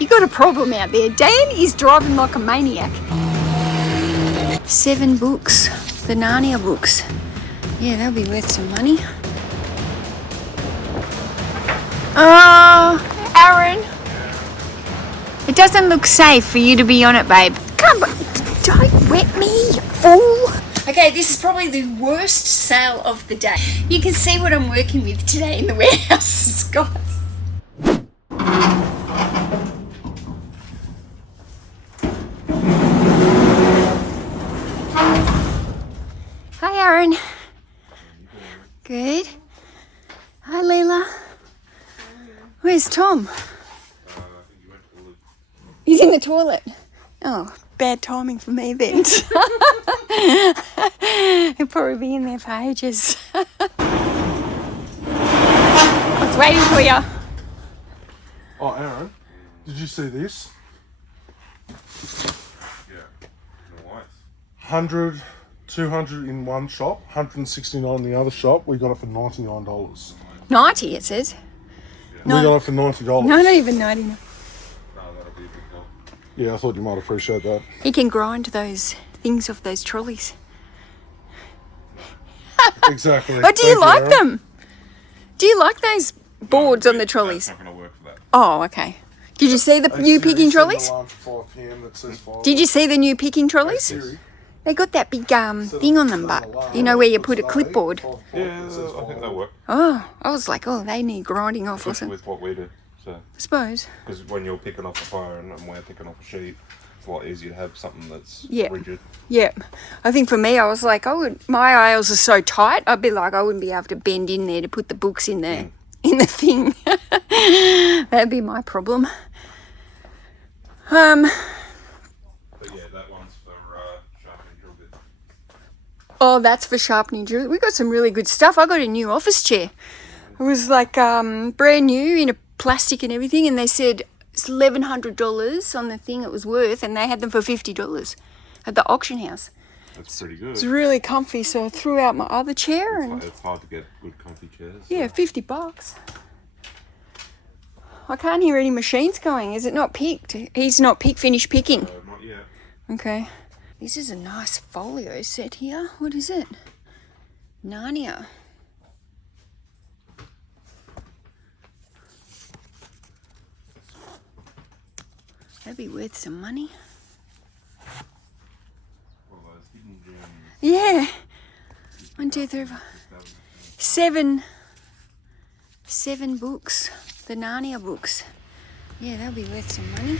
You got a problem out there. Dan is driving like a maniac. 7 books, the Narnia books. Yeah, they'll be worth some money. Oh, Aaron. It doesn't look safe for you to be on it, babe. Come on, don't wet me, you fool. Okay, this is probably the worst sale of the day. You can see what I'm working with today in the warehouse, guys. Hi, Aaron. Good. Hi, Leila. Where's Thom? He's in the toilet. Oh, bad timing for me then. He'll probably be in there for ages. I was waiting for you. Oh, Aaron, did you see this? Yeah, nice. 100, 200 in one shop, 169 in the other shop. We got it for $99. 90, it says. No. We got it for $90. No, not even 90. No, that'll be a big help. Yeah, I thought you might appreciate that. He can grind those things off those trolleys. Exactly. But do you like them? Do you like those boards on the That's trolleys? not going to work for that. Oh, okay. Did you see the new picking trolleys? Did you see the new picking trolleys? They got that big thing on them, but you know where you put a clipboard. Yeah, I think they'll work. Oh, I was like, oh, they need grinding off or Especially something. with what we do. So, I suppose. because when you're picking off a phone and we're picking off a sheet, it's a lot easier to have something that's Yeah. rigid. Yeah. I think for me, I was like, my aisles are so tight, I'd be like, I wouldn't be able to bend in there to put the books in there. In the thing. That'd be my problem. But yeah, that one's for sharpening drill bit. Oh, that's for sharpening drill. We got some really good stuff. I got a new office chair. It was like brand new in a plastic and everything, and they said it's $1,100 on the thing it was worth, and they had them for $50 at the auction house. That's pretty good. It's really comfy, so I threw out my other chair and It's hard to get good comfy chairs. yeah, $50. I can't hear any machines going. Is it not picked? He's not finished picking. Not yet. Okay. This is a nice folio set here. What is it? Narnia. That'd be worth some money. All those hidden gems. Yeah. 1, 2, 3, 4. 7 books. The Narnia books. Yeah, that'll be worth some money.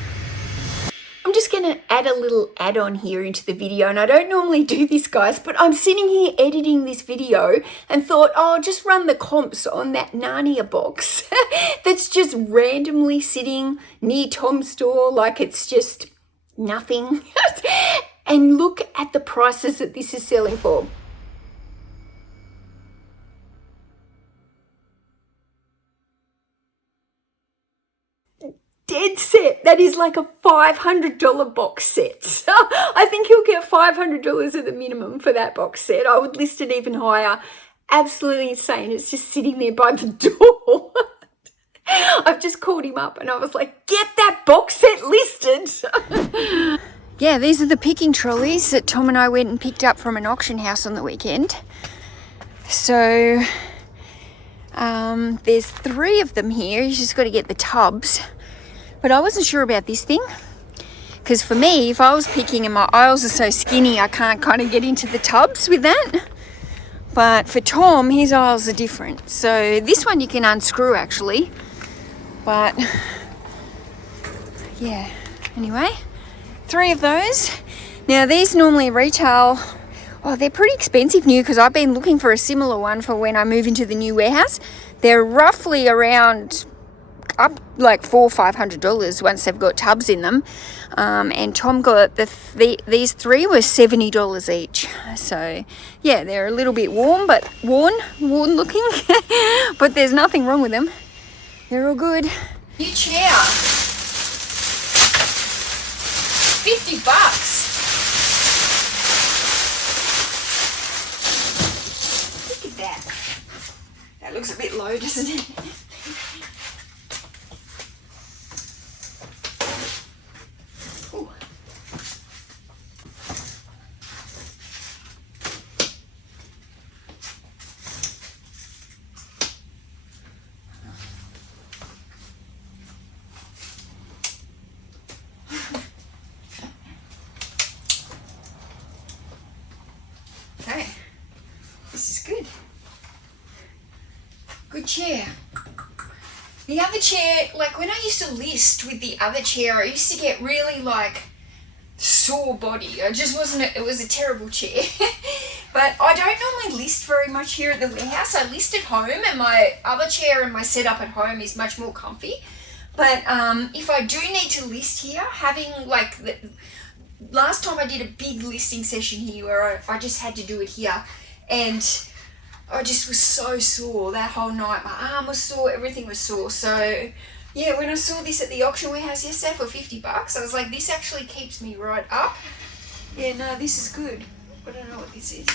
I'm just going to add a little add-on here into the video, and I don't normally do this, guys, but I'm sitting here editing this video and thought, oh, I'll just run the comps on that Narnia box that's just randomly sitting near Thom's store like it's just nothing. And look at the prices that this is selling for. Dead set. That is like a $500 box set. I think you'll get $500 at the minimum for that box set. I would list it even higher. Absolutely insane. It's just sitting there by the door. I've just called him up and I was like, get that box set listed. Yeah, these are the picking trolleys that Thom and I went and picked up from an auction house on the weekend. So there's 3 of them here. You just got to get the tubs. But I wasn't sure about this thing, because for me, if I was picking and my aisles are so skinny, I can't kind of get into the tubs with that. But for Thom, his aisles are different. So this one you can unscrew actually. But yeah, anyway, 3 of those. Now these normally retail, oh, they're pretty expensive new, because I've been looking for a similar one for when I move into the new warehouse. They're roughly around up like $400 or $500 once they've got tubs in them, and Thom got these 3 were $70 each. So yeah, they're a little bit worn looking, but there's nothing wrong with them. They're all good. New chair, $50. Look at that. That looks a bit low, doesn't it? chair. The other chair, like when I used to list with the other chair, I used to get really like sore body. I just wasn't, it was a terrible chair. But I don't normally list very much here at the warehouse. I list at home, and my other chair and my setup at home is much more comfy. But if I do need to list here, having like the last time I did a big listing session here where I just had to do it here, and I just was so sore that whole night. My arm was sore, everything was sore. So yeah, when I saw this at the auction warehouse yesterday for $50, I was like, this actually keeps me right up. Yeah, no, this is good. I don't know what this is.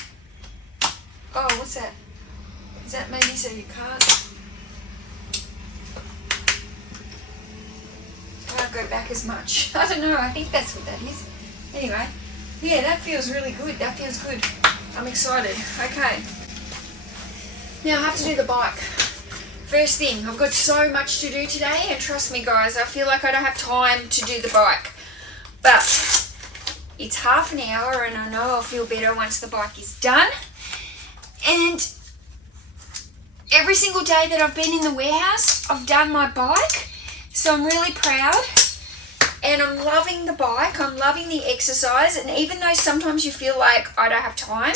Oh, what's that? Is that maybe so you can't go back as much? I don't know, I think that's what that is. Anyway, yeah, that feels really good. That feels good. I'm excited. Okay. Now I have to do the bike. First thing, I've got so much to do today, and trust me guys, I feel like I don't have time to do the bike. But it's half an hour, and I know I'll feel better once the bike is done. And every single day that I've been in the warehouse, I've done my bike. So I'm really proud, and I'm loving the bike. I'm loving the exercise. And even though sometimes you feel like I don't have time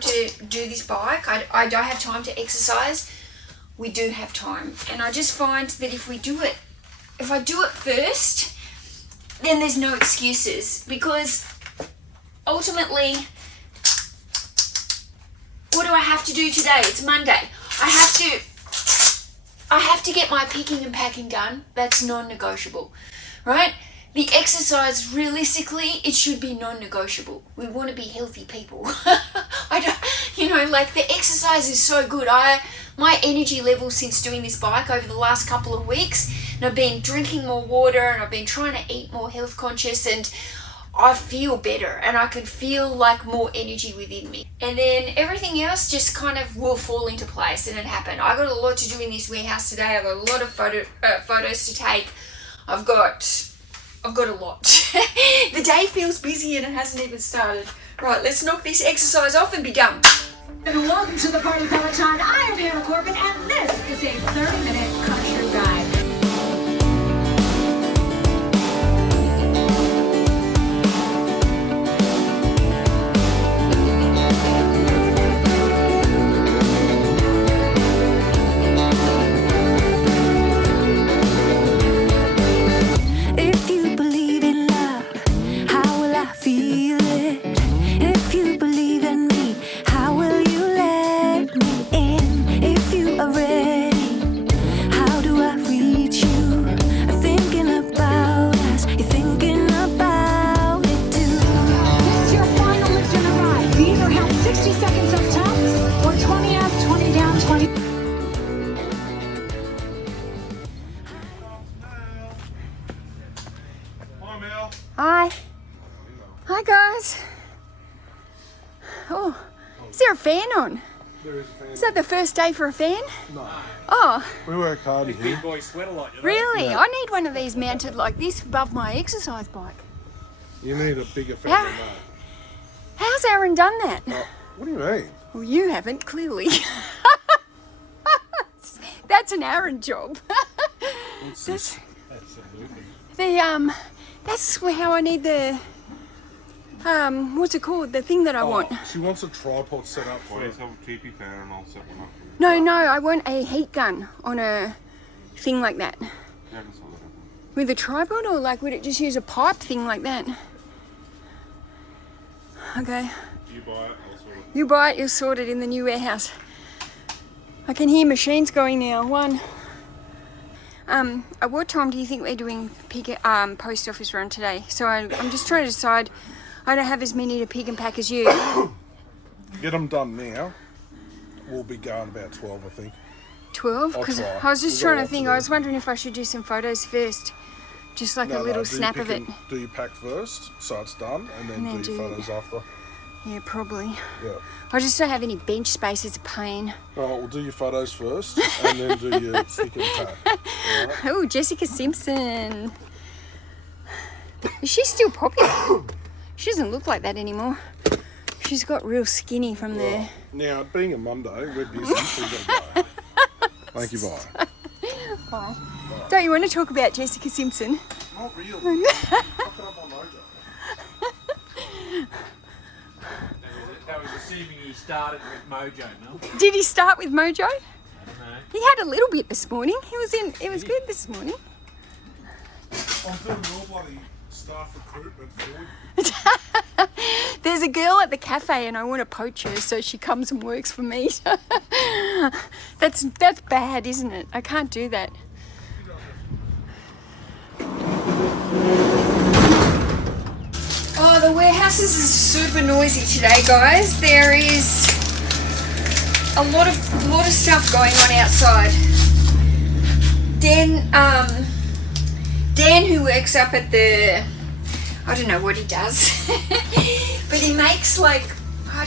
to do this bike, I don't have time to exercise, we do have time. And I just find that if I do it first, then there's no excuses, because ultimately, what do I have to do today? It's Monday. I have to get my picking and packing done. That's non-negotiable, right? The exercise, realistically, it should be non-negotiable. We want to be healthy people. Like the exercise is so good. My energy level since doing this bike over the last couple of weeks, and I've been drinking more water, and I've been trying to eat more health conscious, and I feel better, and I can feel like more energy within me. And then everything else just kind of will fall into place, and it happened. I got a lot to do in this warehouse today. I've got a lot of photos to take. I've got a lot. The day feels busy and it hasn't even started. Right, let's knock this exercise off and be done. And welcome to the Party Peloton. I am Hannah Corbin, and this is a 30-minute country guide. Hi guys. Oh, is there a fan on? There is a fan. Is that the first day for a fan? No. Oh. We work hard here. Big boy sweat a lot, you know? Really? Yeah. I need one of these mounted like this above my exercise bike. You need a bigger fan Yeah. than that. How's Aaron done that? What do you mean? Well, you haven't, clearly. That's an Aaron job. Absolutely. That's how I need the, what's it called? The thing that I want. She wants a tripod set up for Why it. don't you have a cheapy fan and I'll set one up for you? No, I want a heat gun on a thing like that. Yeah, I can sort that out. With a tripod, or like would it just use a pipe thing like that? Okay. You buy it, I'll sort it. You buy it, you'll sort it in the new warehouse. I can hear machines going now. One. At what time do you think we're doing post office run today? So I'm just trying to decide. I don't have as many to pick and pack as you. Get them done now. We'll be going about 12, I think. 12? I'll Because try. I was just We've got trying a to lot think. to I do. was wondering if I should do some photos first. Just like a little snap of it. Do your pack first, so it's done, and then And then do your do- photos after. Yeah, probably. Yeah. I just don't have any bench space. It's a pain. All right, we'll do your photos first, and then do your pick and pack. All right? Oh, Jessica Simpson. Is she still popular? She doesn't look like that anymore. She's got real skinny from there. Now, being a Monday, we're busy, so we've got to go. Thank you, bye. Bye. Don't you want to talk about Jessica Simpson? Not really. Fuck it up on Mojo. That was assuming he started with Mojo, Mel. Did he start with Mojo? No. He had a little bit this morning. It was good this morning. I'm doing your bloody staff recruitment for you. There's a girl at the cafe and I want to poach her so she comes and works for me. That's bad, isn't it? I can't do that. Oh, the warehouses is super noisy today, guys. There is a lot of stuff going on outside. Dan, who works up at the, I don't know what he does, but he makes like, I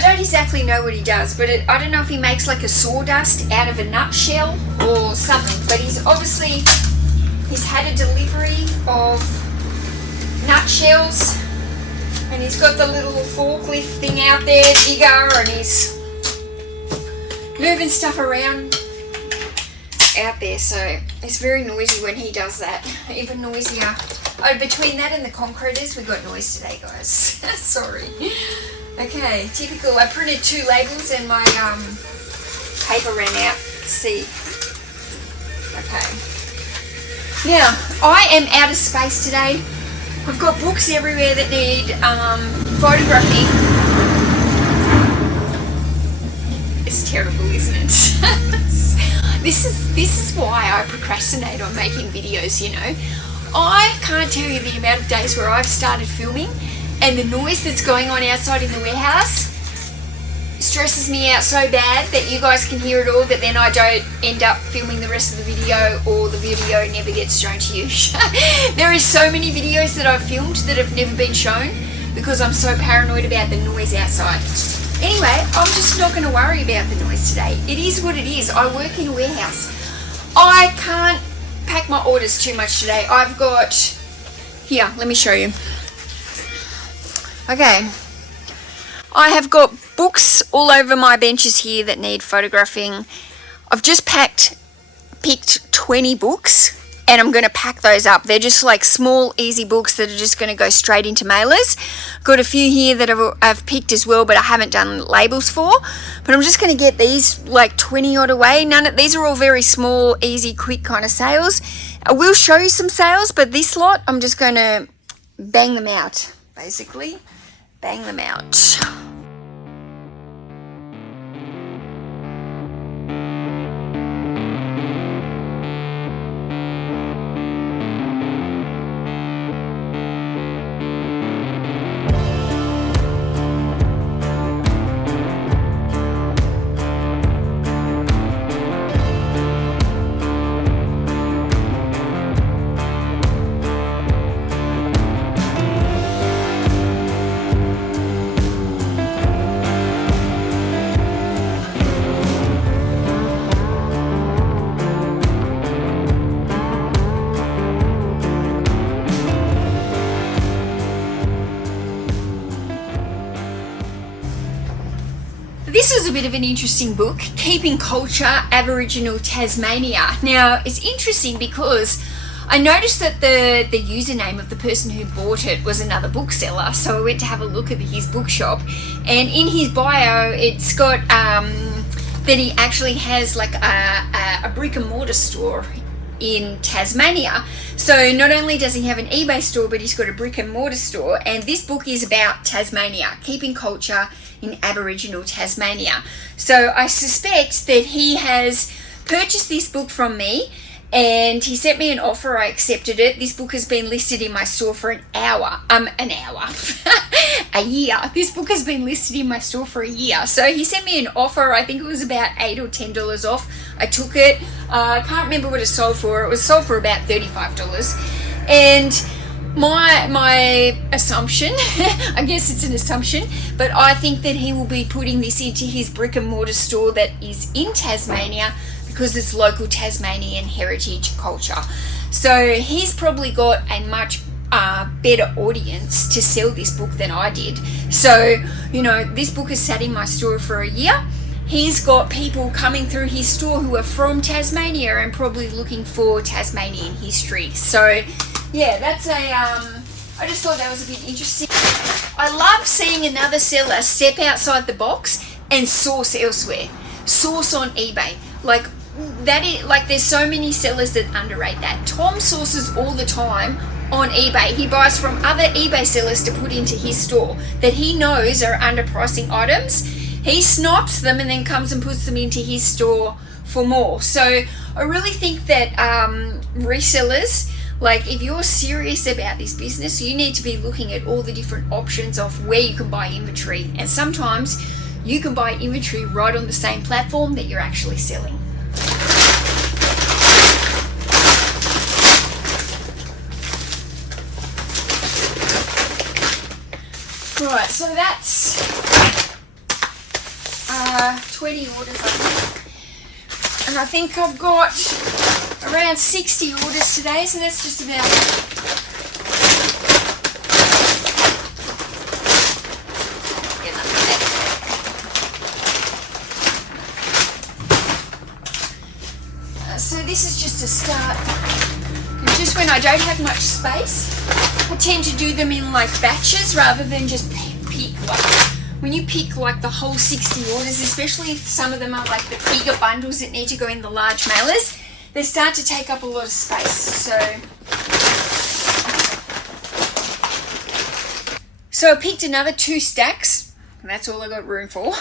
don't exactly know what he does, but I don't know if he makes like a sawdust out of a nutshell or something, but he's had a delivery of nutshells and he's got the little forklift thing out there, digger, and he's moving stuff around out there, so it's very noisy when he does that, even noisier. Oh, between that and the concreters, we got noise today, guys. Sorry. Okay, typical. I printed 2 labels and my paper ran out. Let's see. Okay. Now, I am out of space today. I've got books everywhere that need photography. It's terrible, isn't it? This is why I procrastinate on making videos, you know. I can't tell you the amount of days where I've started filming and the noise that's going on outside in the warehouse stresses me out so bad that you guys can hear it all, that then I don't end up filming the rest of the video, or the video never gets shown to you. There is so many videos that I've filmed that have never been shown because I'm so paranoid about the noise outside. Anyway, I'm just not going to worry about the noise today. It is what it is. I work in a warehouse. I can't pack my orders too much today. I've got, here, let me show you. Okay, I have got books all over my benches here that need photographing. I've just picked 20 books and I'm going to pack those up. They're just like small, easy books that are just going to go straight into mailers. Got a few here that I've picked as well, but I haven't done labels for. But I'm just going to get these like 20 odd away. These are all very small, easy, quick kind of sales. I will show you some sales, but this lot, I'm just going to bang them out, basically. Bang them out. This is a bit of an interesting book, Keeping Culture, Aboriginal Tasmania. Now, it's interesting because I noticed that the username of the person who bought it was another bookseller, so I went to have a look at his bookshop, and in his bio it's got that he actually has like a brick and mortar store in Tasmania. So not only does he have an eBay store, but he's got a brick and mortar store, and this book is about Tasmania, Keeping Culture in Aboriginal Tasmania. So I suspect that he has purchased this book from me and he sent me an offer. I accepted it. This book has been listed in my store for a year. This book has been listed in my store for a year. So he sent me an offer. I think it was about $8 or $10 off. I took it. I can't remember what it sold for. It was sold for about $35. And my assumption, I guess it's an assumption, but I think that he will be putting this into his brick and mortar store that is in Tasmania because it's local Tasmanian heritage culture. So he's probably got a much better audience to sell this book than I did. So, you know, this book has sat in my store for a year he's got people coming through his store who are from Tasmania and probably looking for Tasmanian history. So yeah, that's I just thought that was a bit interesting. I love seeing another seller step outside the box and source elsewhere. Source on eBay. Like there's so many sellers that underrate that. Thom sources all the time on eBay. He buys from other eBay sellers to put into his store that he knows are underpricing items. He snipes them and then comes and puts them into his store for more. So I really think that resellers, like if you're serious about this business, you need to be looking at all the different options of where you can buy inventory. And sometimes you can buy inventory right on the same platform that you're actually selling. Right, so that's 20 orders, I think. And I think I've got around 60 orders today, so that's just about so this is just a start. And just when I don't have much space, I tend to do them in like batches rather than just pick like, when you pick like the whole 60 orders, especially if some of them are like the bigger bundles that need to go in the large mailers, they start to take up a lot of space. So I picked another 2 stacks, and that's all I got room for.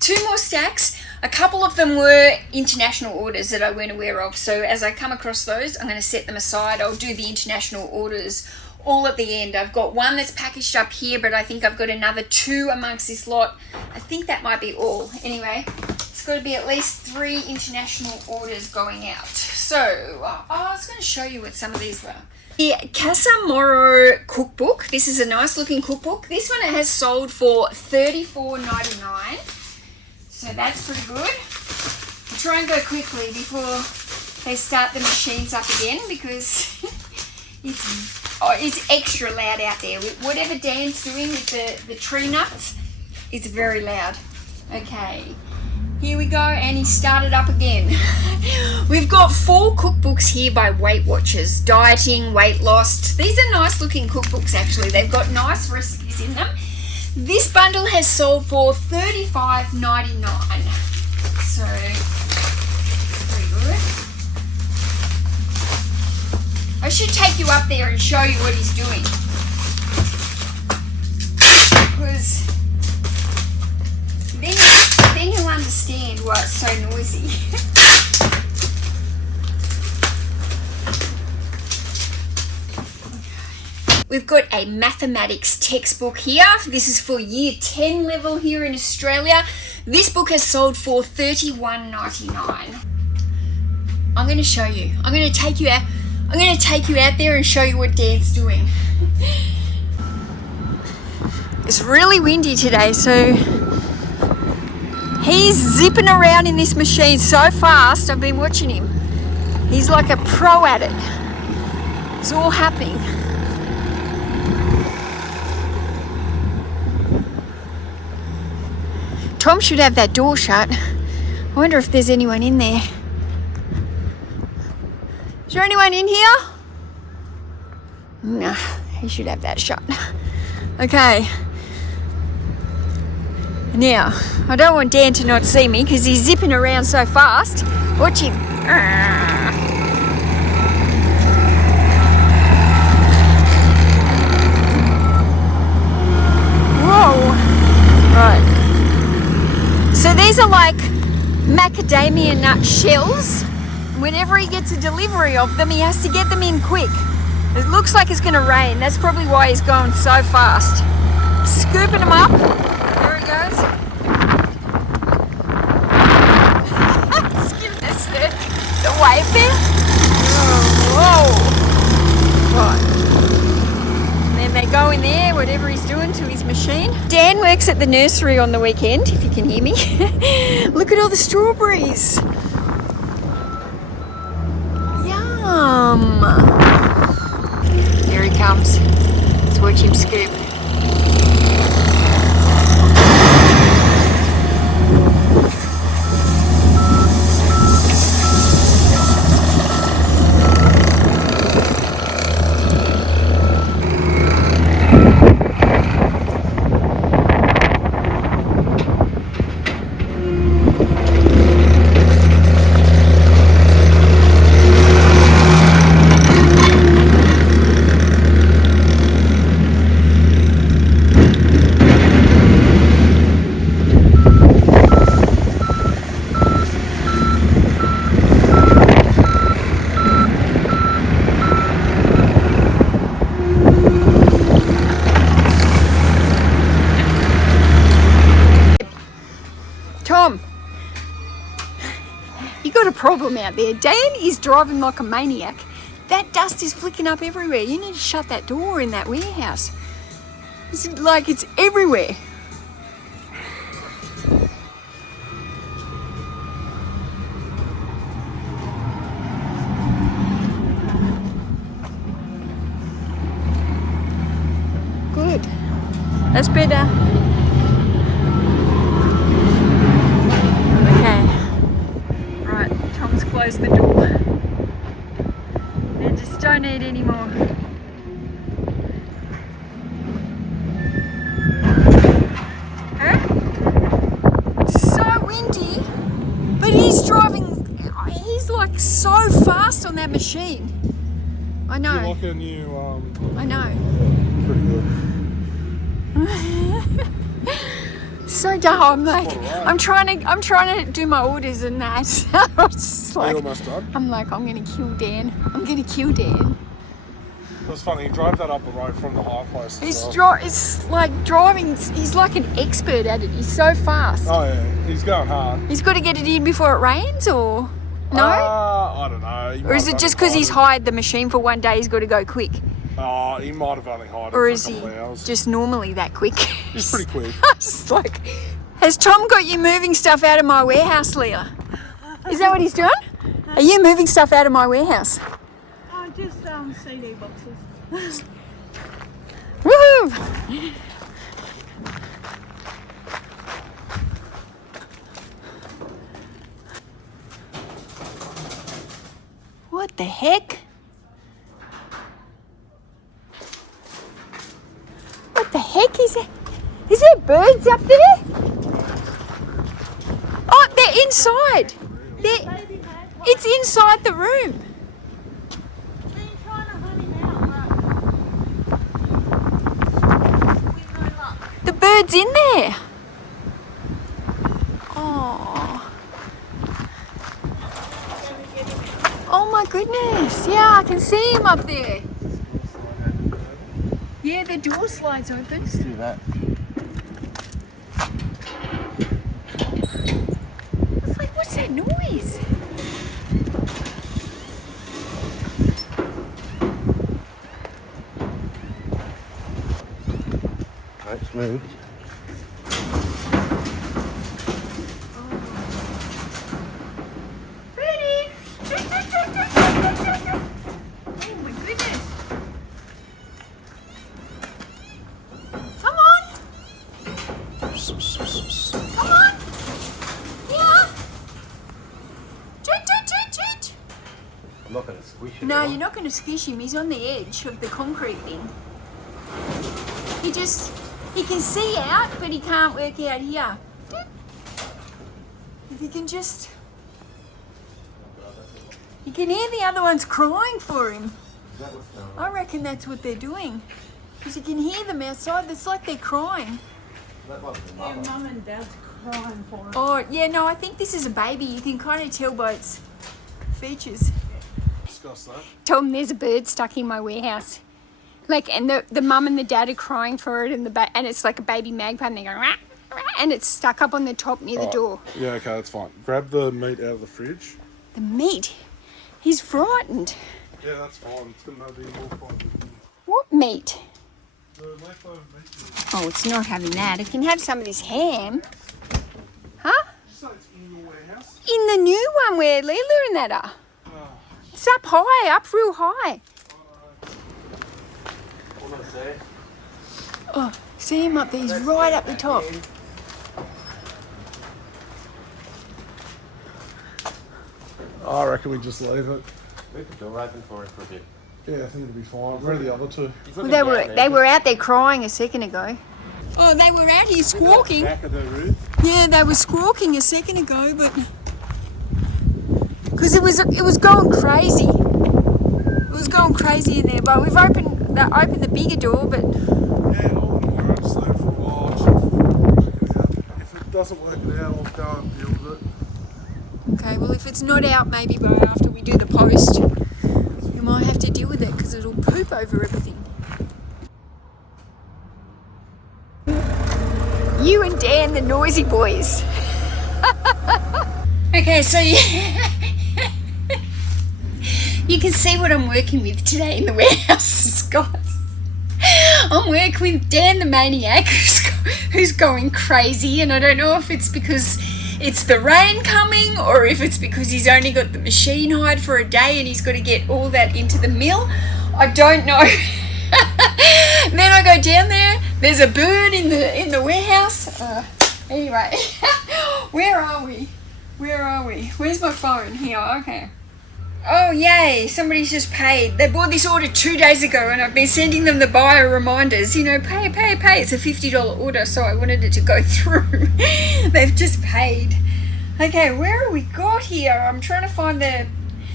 2 more stacks. A couple of them were international orders that I weren't aware of, so as I come across those, I'm going to set them aside. I'll do the international orders all at the end. I've got one that's packaged up here, but I think I've got another 2 amongst this lot. I think that might be all. Anyway, it's got to be at least 3 international orders going out. So I was going to show you what some of these were. The Casa Moro cookbook. This is a nice looking cookbook. This one has sold for $34.99. So that's pretty good. I'll try and go quickly before they start the machines up again because it's extra loud out there. Whatever Dan's doing with the tree nuts is very loud. Okay, here we go, and he started up again. We've got 4 cookbooks here by Weight Watchers. Dieting, weight loss. These are nice looking cookbooks actually. They've got nice recipes in them. This bundle has sold for $35.99. So, pretty good. I should take you up there and show you what he's doing. Because then you'll understand why it's so noisy. We've got a mathematics textbook here. This is for year 10 level here in Australia. This book has sold for $31.99. I'm going to show you. I'm going to take you out there and show you what Dan's doing. It's really windy today, so he's zipping around in this machine so fast. I've been watching him. He's like a pro at it. It's all happening. Thom should have that door shut. I wonder if there's anyone in there. Is there anyone in here? No, he should have that shut. Okay. Now, I don't want Dan to not see me because he's zipping around so fast. Watch him. Whoa. Right. So these are like macadamia nut shells. Whenever he gets a delivery of them, he has to get them in quick. It looks like it's going to rain. That's probably why he's going so fast. Scooping them up. There he goes. Just give us the wave there. Whoa. Right. And then they go in there, whatever he's doing to his machine. Dan works at the nursery on the weekend, if you can hear me. Look at all the strawberries. Here he comes. Let's watch him scoop. problem out there. Dan is driving like a maniac. That dust is flicking up everywhere. You need to shut that door in that warehouse. It's like it's everywhere. Good. That's better. Okay. Right, Tom's closed the door. Now just don't eat anymore. Huh? It's so windy, but he's driving, he's like so fast on that machine. I know. You like a new, I know. pretty good. So dumb. I'm trying to do my orders and that. I was just Are like, you almost done? I'm like, I'm gonna kill Dan. I'm gonna kill Dan. It was funny, he drove that up the road from the high place as It's well. it's like driving. He's like an expert at it. He's so fast. Oh yeah, he's going hard. He's got to get it in before it rains, or no? I don't know. He Or might is have it just only because he's hired hired the machine for one day? He's got to go quick, it. He might have only hired it or for is a he couple of hours. just normally that quick? He's pretty quick. Just like, has Tom got you moving stuff out of my warehouse, Leah? Is that what he's doing? Are you moving stuff out of my warehouse? Oh, just CD boxes. Woohoo! What the heck? What the heck is that? Is there birds up there? Oh, they're inside. It's inside the room. So you're trying to hunt him out, but with no luck. The bird's in there. Oh. Oh my goodness. Yeah, I can see him up there. Yeah, the door slides open. Let's do that. It's like, what's that noise? Right, smooth. Birdie! Oh my goodness. Come on. Come on. Yeah. Toot, toot, toot, toot. I'm not going to squish it. No, am I? you're not going to squish him. He's on the edge of the concrete thing. He can see out, but he can't work out here. If you can just... You can hear the other ones crying for him. Is that what's going on? I reckon that's what they're doing. Because you can hear them outside. It's like they're crying. That might be the Their mother. mum and dad's crying for him. Oh, yeah, no, I think this is a baby. You can kind of tell by its features. Discuss that. Tom, there's a bird stuck in my warehouse. Like, and the mum and the dad are crying for it, and and it's like a baby magpie, and they're going, rah, rah, and it's stuck up on the top near the door. Yeah, okay, that's fine. Grab the meat out of the fridge. The meat. He's frightened. Yeah, that's fine. It's going to be more fun. What meat? The leftover meat. Oh, it's not having that. It can have some of this ham. Huh? So it's in your warehouse? In the new one where Leela and that are. It's up high, up real high. Almost there. Oh, see him up there. He's right up the top. I reckon we just leave it. Leave the door open for it for a bit. Yeah, I think it'll be fine. Where are the other two? Well, they were out there crying a second ago. Oh, they were out here squawking. Back of the roof. Yeah, they were squawking a second ago, but because it was going crazy. It was going crazy in there, but we've opened the bigger door, but Yeah, I wouldn't worry. I'll just leave it for a while. If it doesn't work it out, I'll go and deal with it. okay. Well, if it's not out, maybe by after we do the post, you might have to deal with it because it'll poop over everything. You and Dan, the noisy boys. Okay, so You can see what I'm working with today in the warehouse, guys. I'm working with Dan the Maniac, who's going crazy, and I don't know if it's because it's the rain coming or if it's because he's only got the machine hide for a day and he's got to get all that into the mill. I don't know. Then I go down there, there's a bird in the warehouse. Anyway, where are we? Where's my phone? Here, okay. Oh yay, somebody's just paid. They bought this order 2 days ago and I've been sending them the buyer reminders, you know, pay. It's a $50 order, so I wanted it to go through. They've just paid. Okay, where have we got here? I'm trying to find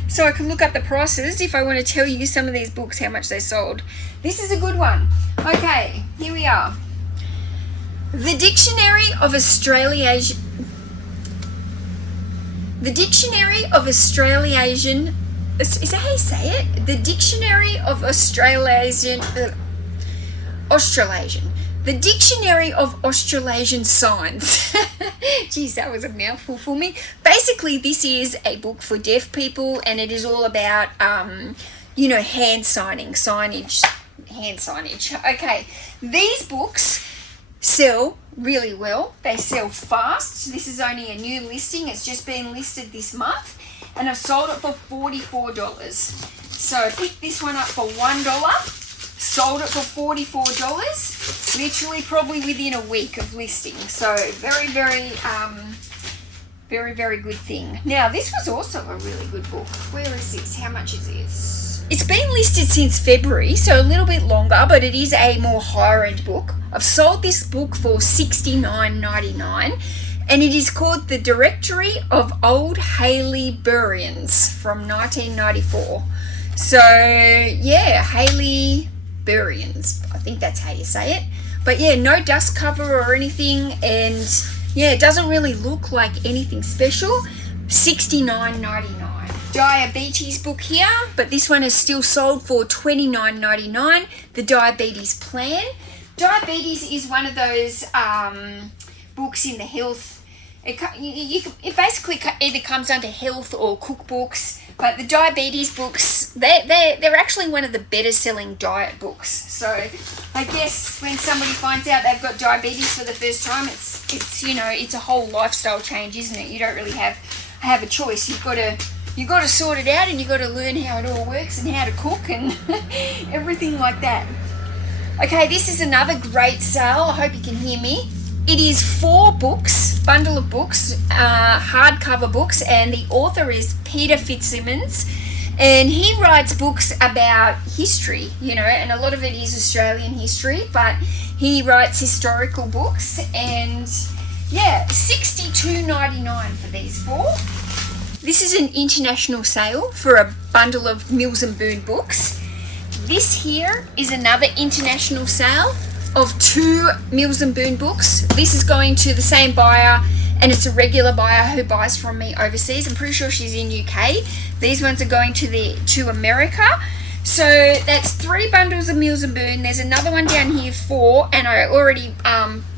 so I can look up the prices if I want to tell you some of these books, how much they sold. This is a good one. Okay, here we are. The Dictionary of Australasian... The Dictionary of Australasian... Is that how you say it? The Dictionary of Australasian... Australasian. The Dictionary of Australasian Signs. Geez, that was a mouthful for me. Basically, this is a book for deaf people, and it is all about, you know, hand signage. Okay, these books sell really well. They sell fast. This is only a new listing. It's just been listed this month, and I've sold it for $44. So I picked this one up for $1. Sold it for $44, literally probably within a week of listing. So very, very good thing. Now, this was also a really good book. Where is this? How much is this? It's been listed since February, so a little bit longer, but it is a more higher end book. I've sold this book for $69.99, and it is called The Directory of Old Hailey-Burians from 1994. So, yeah, Hailey-Burians, I think that's how you say it. But yeah, no dust cover or anything, and yeah, it doesn't really look like anything special. $69.99. Diabetes book here, but this one is still sold for $29.99. The Diabetes Plan. Diabetes is one of those books in the health. It basically either comes under health or cookbooks, but the diabetes books, they're actually one of the better selling diet books. So I guess when somebody finds out they've got diabetes for the first time, it's you know, it's a whole lifestyle change, isn't it? You don't really have a choice. You've got to sort it out, and you've got to learn how it all works and how to cook and everything like that. Okay, this is another great sale. I hope you can hear me. It is 4 books, bundle of books, hardcover books, and the author is Peter Fitzsimmons, and he writes books about history, you know, and a lot of it is Australian history, but he writes historical books, and yeah, $62.99 for these 4. This is an international sale for a bundle of Mills and Boon books. This here is another international sale of 2 Mills and Boon books. This is going to the same buyer, and it's a regular buyer who buys from me overseas. I'm pretty sure she's in UK. These ones are going to America. So that's 3 bundles of Mills and Boon. There's another one down here, 4, and I already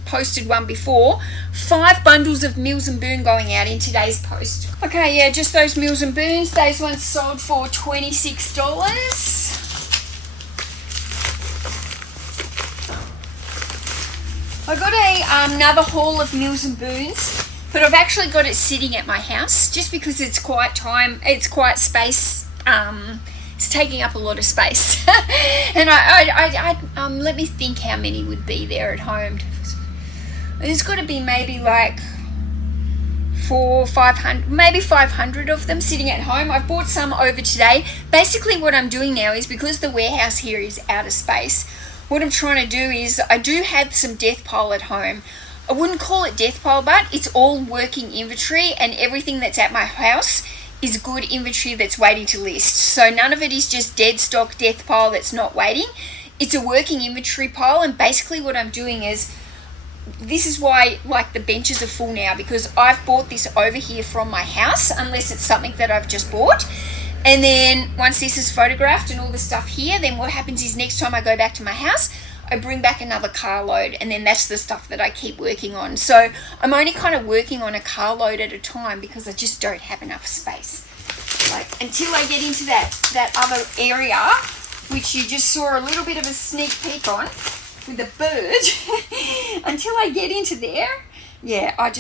posted one before. 5 bundles of Mills and Boon going out in today's post. Okay, yeah, just those Mills and Boons. Those ones sold for $26. I got another haul of Mills and Boons, but I've actually got it sitting at my house just because it's quiet space. It's taking up a lot of space. And I let me think how many would be there at home. There's got to be maybe like 500, maybe 500 of them sitting at home. I've bought some over today. Basically what I'm doing now is, because the warehouse here is out of space, what I'm trying to do is, I do have some death pile at home. I wouldn't call it death pile, but it's all working inventory, and everything that's at my house is good inventory that's waiting to list. So none of it is just dead stock death pile that's not waiting. It's a working inventory pile, and basically what I'm doing is, this is why like the benches are full now, because I've bought this over here from my house, unless it's something that I've just bought. And then once this is photographed and all the stuff here, then what happens is, next time I go back to my house, I bring back another carload, and then that's the stuff that I keep working on. So I'm only kind of working on a carload at a time because I just don't have enough space. Like, until I get into that other area, which you just saw a little bit of a sneak peek on with the bird, until I get into there, yeah, I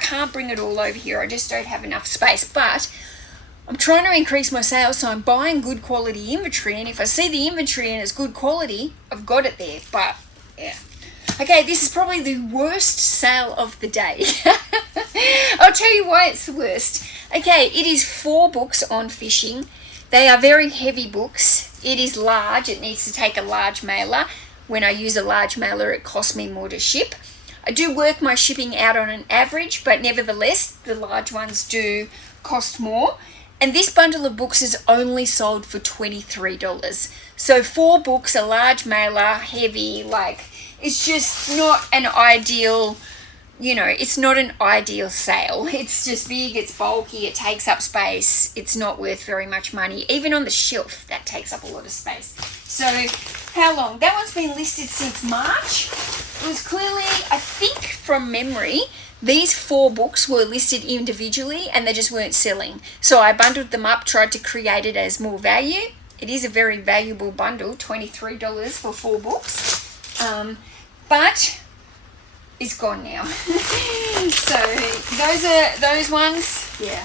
can't bring it all over here. I just don't have enough space. But I'm trying to increase my sales, so I'm buying good quality inventory, and if I see the inventory and it's good quality, I've got it there. But yeah. Okay, this is probably the worst sale of the day. I'll tell you why it's the worst. Okay, it is 4 books on fishing. They are very heavy books. It is large. It needs to take a large mailer. When I use a large mailer, it costs me more to ship. I do work my shipping out on an average, but nevertheless, the large ones do cost more. And this bundle of books is only sold for $23. So 4 books, a large mailer, heavy, like, it's just not an ideal, it's not an ideal sale. It's just big, it's bulky, it takes up space. It's not worth very much money. Even on the shelf, that takes up a lot of space. So how long? That one's been listed since March. It was clearly, I think from memory, these 4 books were listed individually and they just weren't selling. So I bundled them up, tried to create it as more value. It is a very valuable bundle, $23 for 4 books. But it's gone now. So those ones, yeah.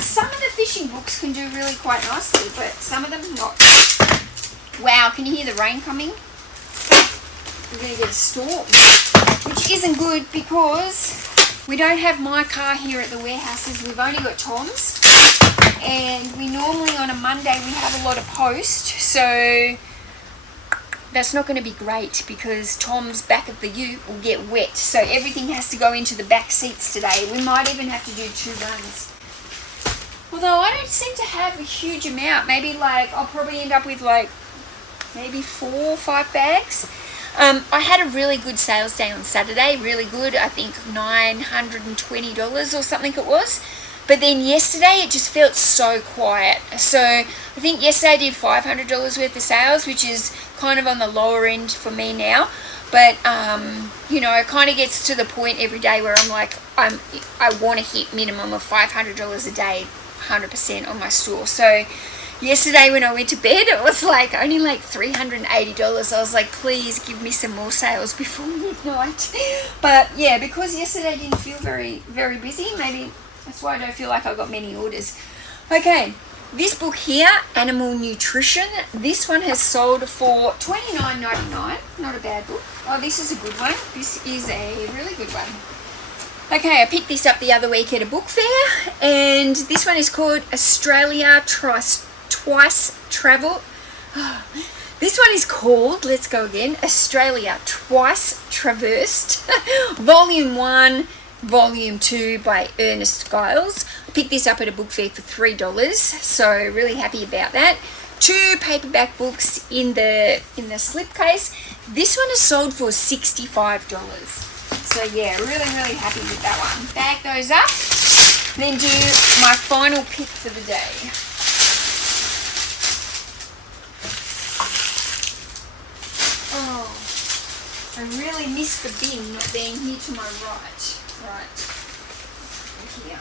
Some of the fishing books can do really quite nicely, but some of them not. Wow, can you hear the rain coming? We're going to get a storm, which isn't good because we don't have my car here at the warehouses. We've only got Thom's, and we normally on a Monday we have a lot of post, so that's not going to be great because Thom's back of the ute will get wet, so everything has to go into the back seats today. We might even have to do 2 runs. Although I don't seem to have a huge amount. Maybe I'll probably end up with maybe 4 or 5 bags. I had a really good sales day on Saturday, really good. I think $920 or something it was. But then yesterday it just felt so quiet. So I think yesterday I did $500 worth of sales, which is kind of on the lower end for me now. But it kind of gets to the point every day where I'm like, I want to hit minimum of $500 a day, 100% on my store. So yesterday when I went to bed, it was only $380. I was like, please give me some more sales before midnight. But yeah, because yesterday didn't feel very, very busy, maybe that's why I don't feel like I got many orders. Okay, this book here, Animal Nutrition, this one has sold for $29.99. Not a bad book. Oh, this is a good one. This is a really good one. Okay, I picked this up the other week at a book fair, and this one is called Australia Twice Travel. This one is called, let's go again, Australia Twice Traversed, Volume 1, Volume 2 by Ernest Giles. I picked this up at a book fair for $3, so really happy about that. 2 paperback books in the slipcase. This one is sold for $65. So yeah, really, really happy with that one. Bag those up, then do my final pick for the day. Oh, I really miss the bin not being here to my right. Right, here.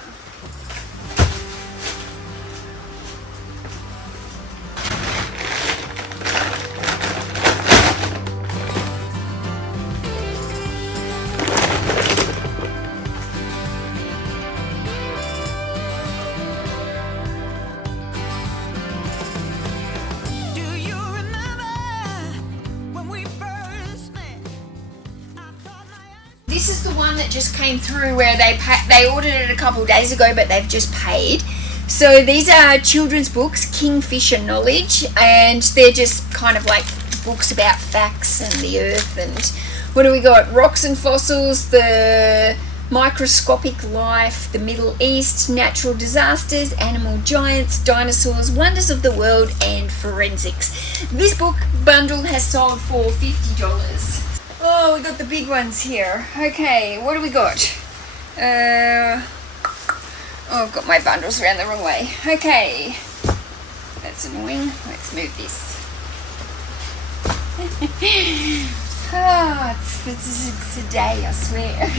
This is the one that just came through where they ordered it a couple of days ago, but they've just paid. So these are children's books, Kingfisher Knowledge, and they're just kind of like books about facts and the earth. And what do we got? Rocks and fossils, the microscopic life, the Middle East, natural disasters, animal giants, dinosaurs, wonders of the world, and forensics. This book bundle has sold for $50. Oh, we got the big ones here. Okay, what do we got? Oh, I've got my bundles around the wrong way. Okay, that's annoying. Let's move this. It's a day, I swear.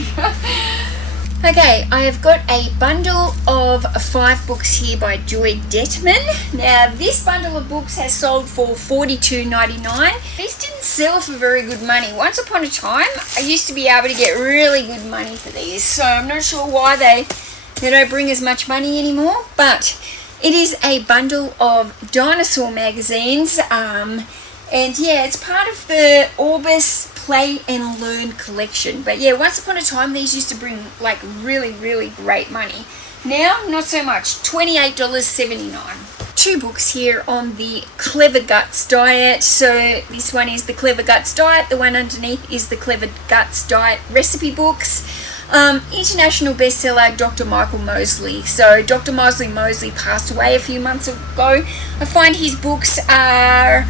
Okay, I have got a bundle of 5 books here by Joy Detman. Now, this bundle of books has sold for $42.99. These didn't sell for very good money. Once upon a time, I used to be able to get really good money for these, so I'm not sure why they don't bring as much money anymore, but it is a bundle of dinosaur magazines, and yeah, it's part of the Orbis Play and Learn collection. But yeah, once upon a time these used to bring like really great money. Now not so much. $28.79. 2 books here on the Clever Guts diet. So this one is the Clever Guts diet, the one underneath is the Clever Guts diet recipe books. International bestseller Dr. Michael Mosley. So Dr. Mosley passed away a few months ago. I find his books are,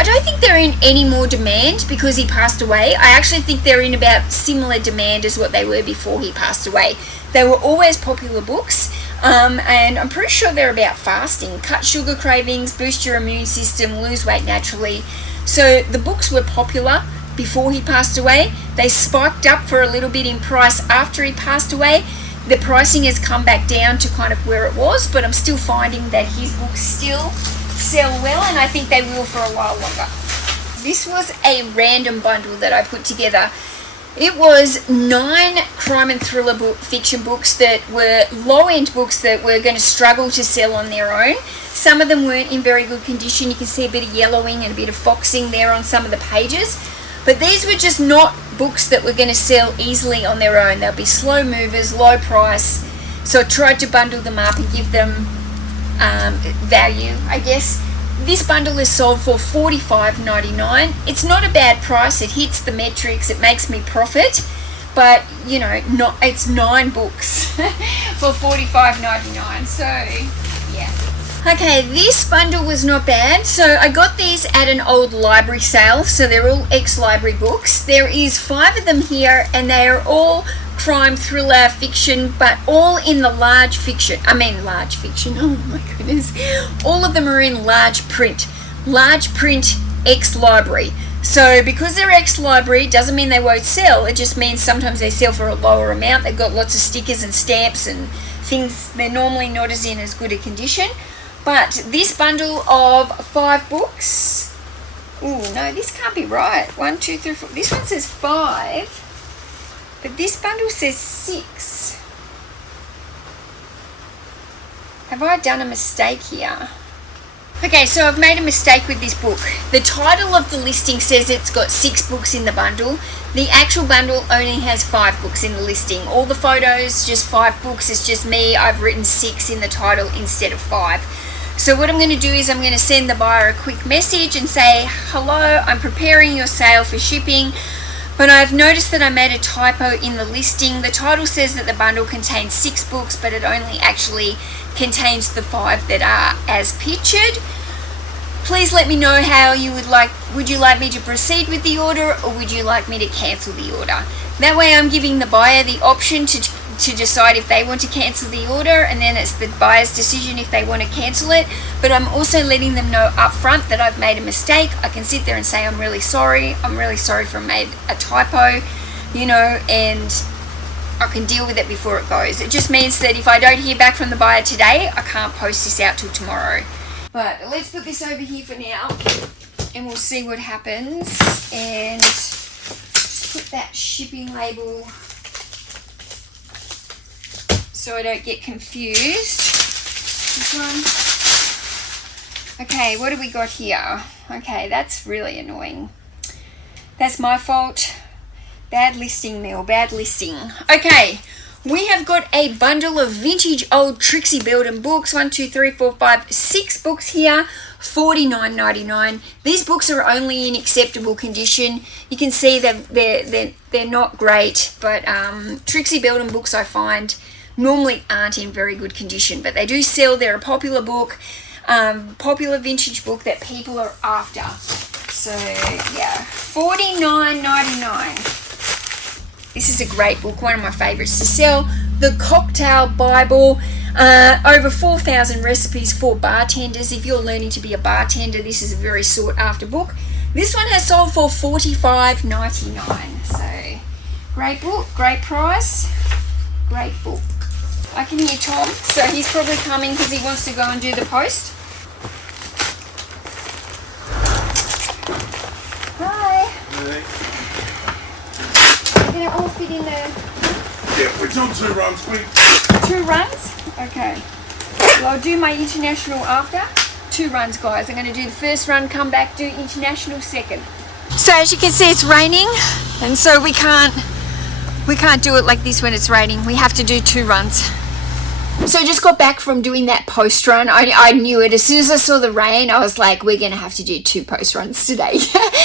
I don't think they're in any more demand because he passed away. I actually think they're in about similar demand as what they were before he passed away. They were always popular books, and I'm pretty sure they're about fasting, cut sugar cravings, boost your immune system, lose weight naturally. So the books were popular before he passed away. They spiked up for a little bit in price after he passed away. The pricing has come back down to kind of where it was, but I'm still finding that his books still sell well, and I think they will for a while longer. This was a random bundle that I put together. It was 9 crime and thriller fiction books that were low-end books that were going to struggle to sell on their own. Some of them weren't in very good condition. You can see a bit of yellowing and a bit of foxing there on some of the pages. But these were just not books that were going to sell easily on their own. They'll be slow movers, low price. So I tried to bundle them up and give them value, I guess. This bundle is sold for $45.99. It's not a bad price. It hits the metrics. It makes me profit. But, you know, it's 9 books for $45.99. So, yeah. Okay, this bundle was not bad. So I got these at an old library sale. So they're all ex-library books. There is 5 of them here, and they are all crime, thriller, fiction, but all in the large fiction. Oh my goodness. All of them are in large print. Large print ex-library. So because they're ex-library doesn't mean they won't sell. It just means sometimes they sell for a lower amount. They've got lots of stickers and stamps and things. They're normally not in as good a condition. But this bundle of 5 books. Oh no, this can't be right. 1, 2, 3, 4. This one says 5. But this bundle says 6. Have I done a mistake here? Okay, so I've made a mistake with this book. The title of the listing says it's got 6 books in the bundle. The actual bundle only has 5 books in the listing. All the photos, just 5 books. It's just me. I've written 6 in the title instead of 5. So what I'm going to do is I'm going to send the buyer a quick message and say, hello, I'm preparing your sale for shipping. But I've noticed that I made a typo in the listing. The title says that the bundle contains 6 books, but it only actually contains the 5 that are as pictured. Please let me know how you would you like me to proceed with the order, or would you like me to cancel the order? That way I'm giving the buyer the option to decide if they want to cancel the order, and then it's the buyer's decision if they want to cancel it. But I'm also letting them know up front that I've made a mistake. I can sit there and say I'm really sorry for made a typo, you know, and I can deal with it before it goes. It just means that if I don't hear back from the buyer today, I can't post this out till tomorrow. But let's put this over here for now and we'll see what happens. And just put that shipping label so I don't get confused. This one. Okay, what do we got here? Okay, that's really annoying. That's my fault. Bad listing, Neil, bad listing. Okay, we have got a bundle of vintage old Trixie Belden books. 1, 2, 3, 4, 5, 6 books here. $49.99. These books are only in acceptable condition. You can see that they're not great, but Trixie Belden books I find normally aren't in very good condition, but they do sell. They're a popular book, popular vintage book that people are after. So yeah, $49.99. This is a great book, one of my favorites to sell. The Cocktail Bible, over 4,000 recipes for bartenders. If you're learning to be a bartender, this is a very sought after book. This one has sold for $45.99. So great book, great price. Great book. I can hear Tom, so he's probably coming because he wants to go and do the post. Hi. You're going to all fit in there. Yeah, we're doing 2 runs, quick. 2 runs? Okay. Well, I'll do my international after. 2 runs, guys. I'm going to do the first run, come back, do international second. So as you can see, it's raining, and so we can't do it like this when it's raining. We have to do 2 runs. So I just got back from doing that post run. I knew it. As soon as I saw the rain, I was like, we're going to have to do 2 post runs today.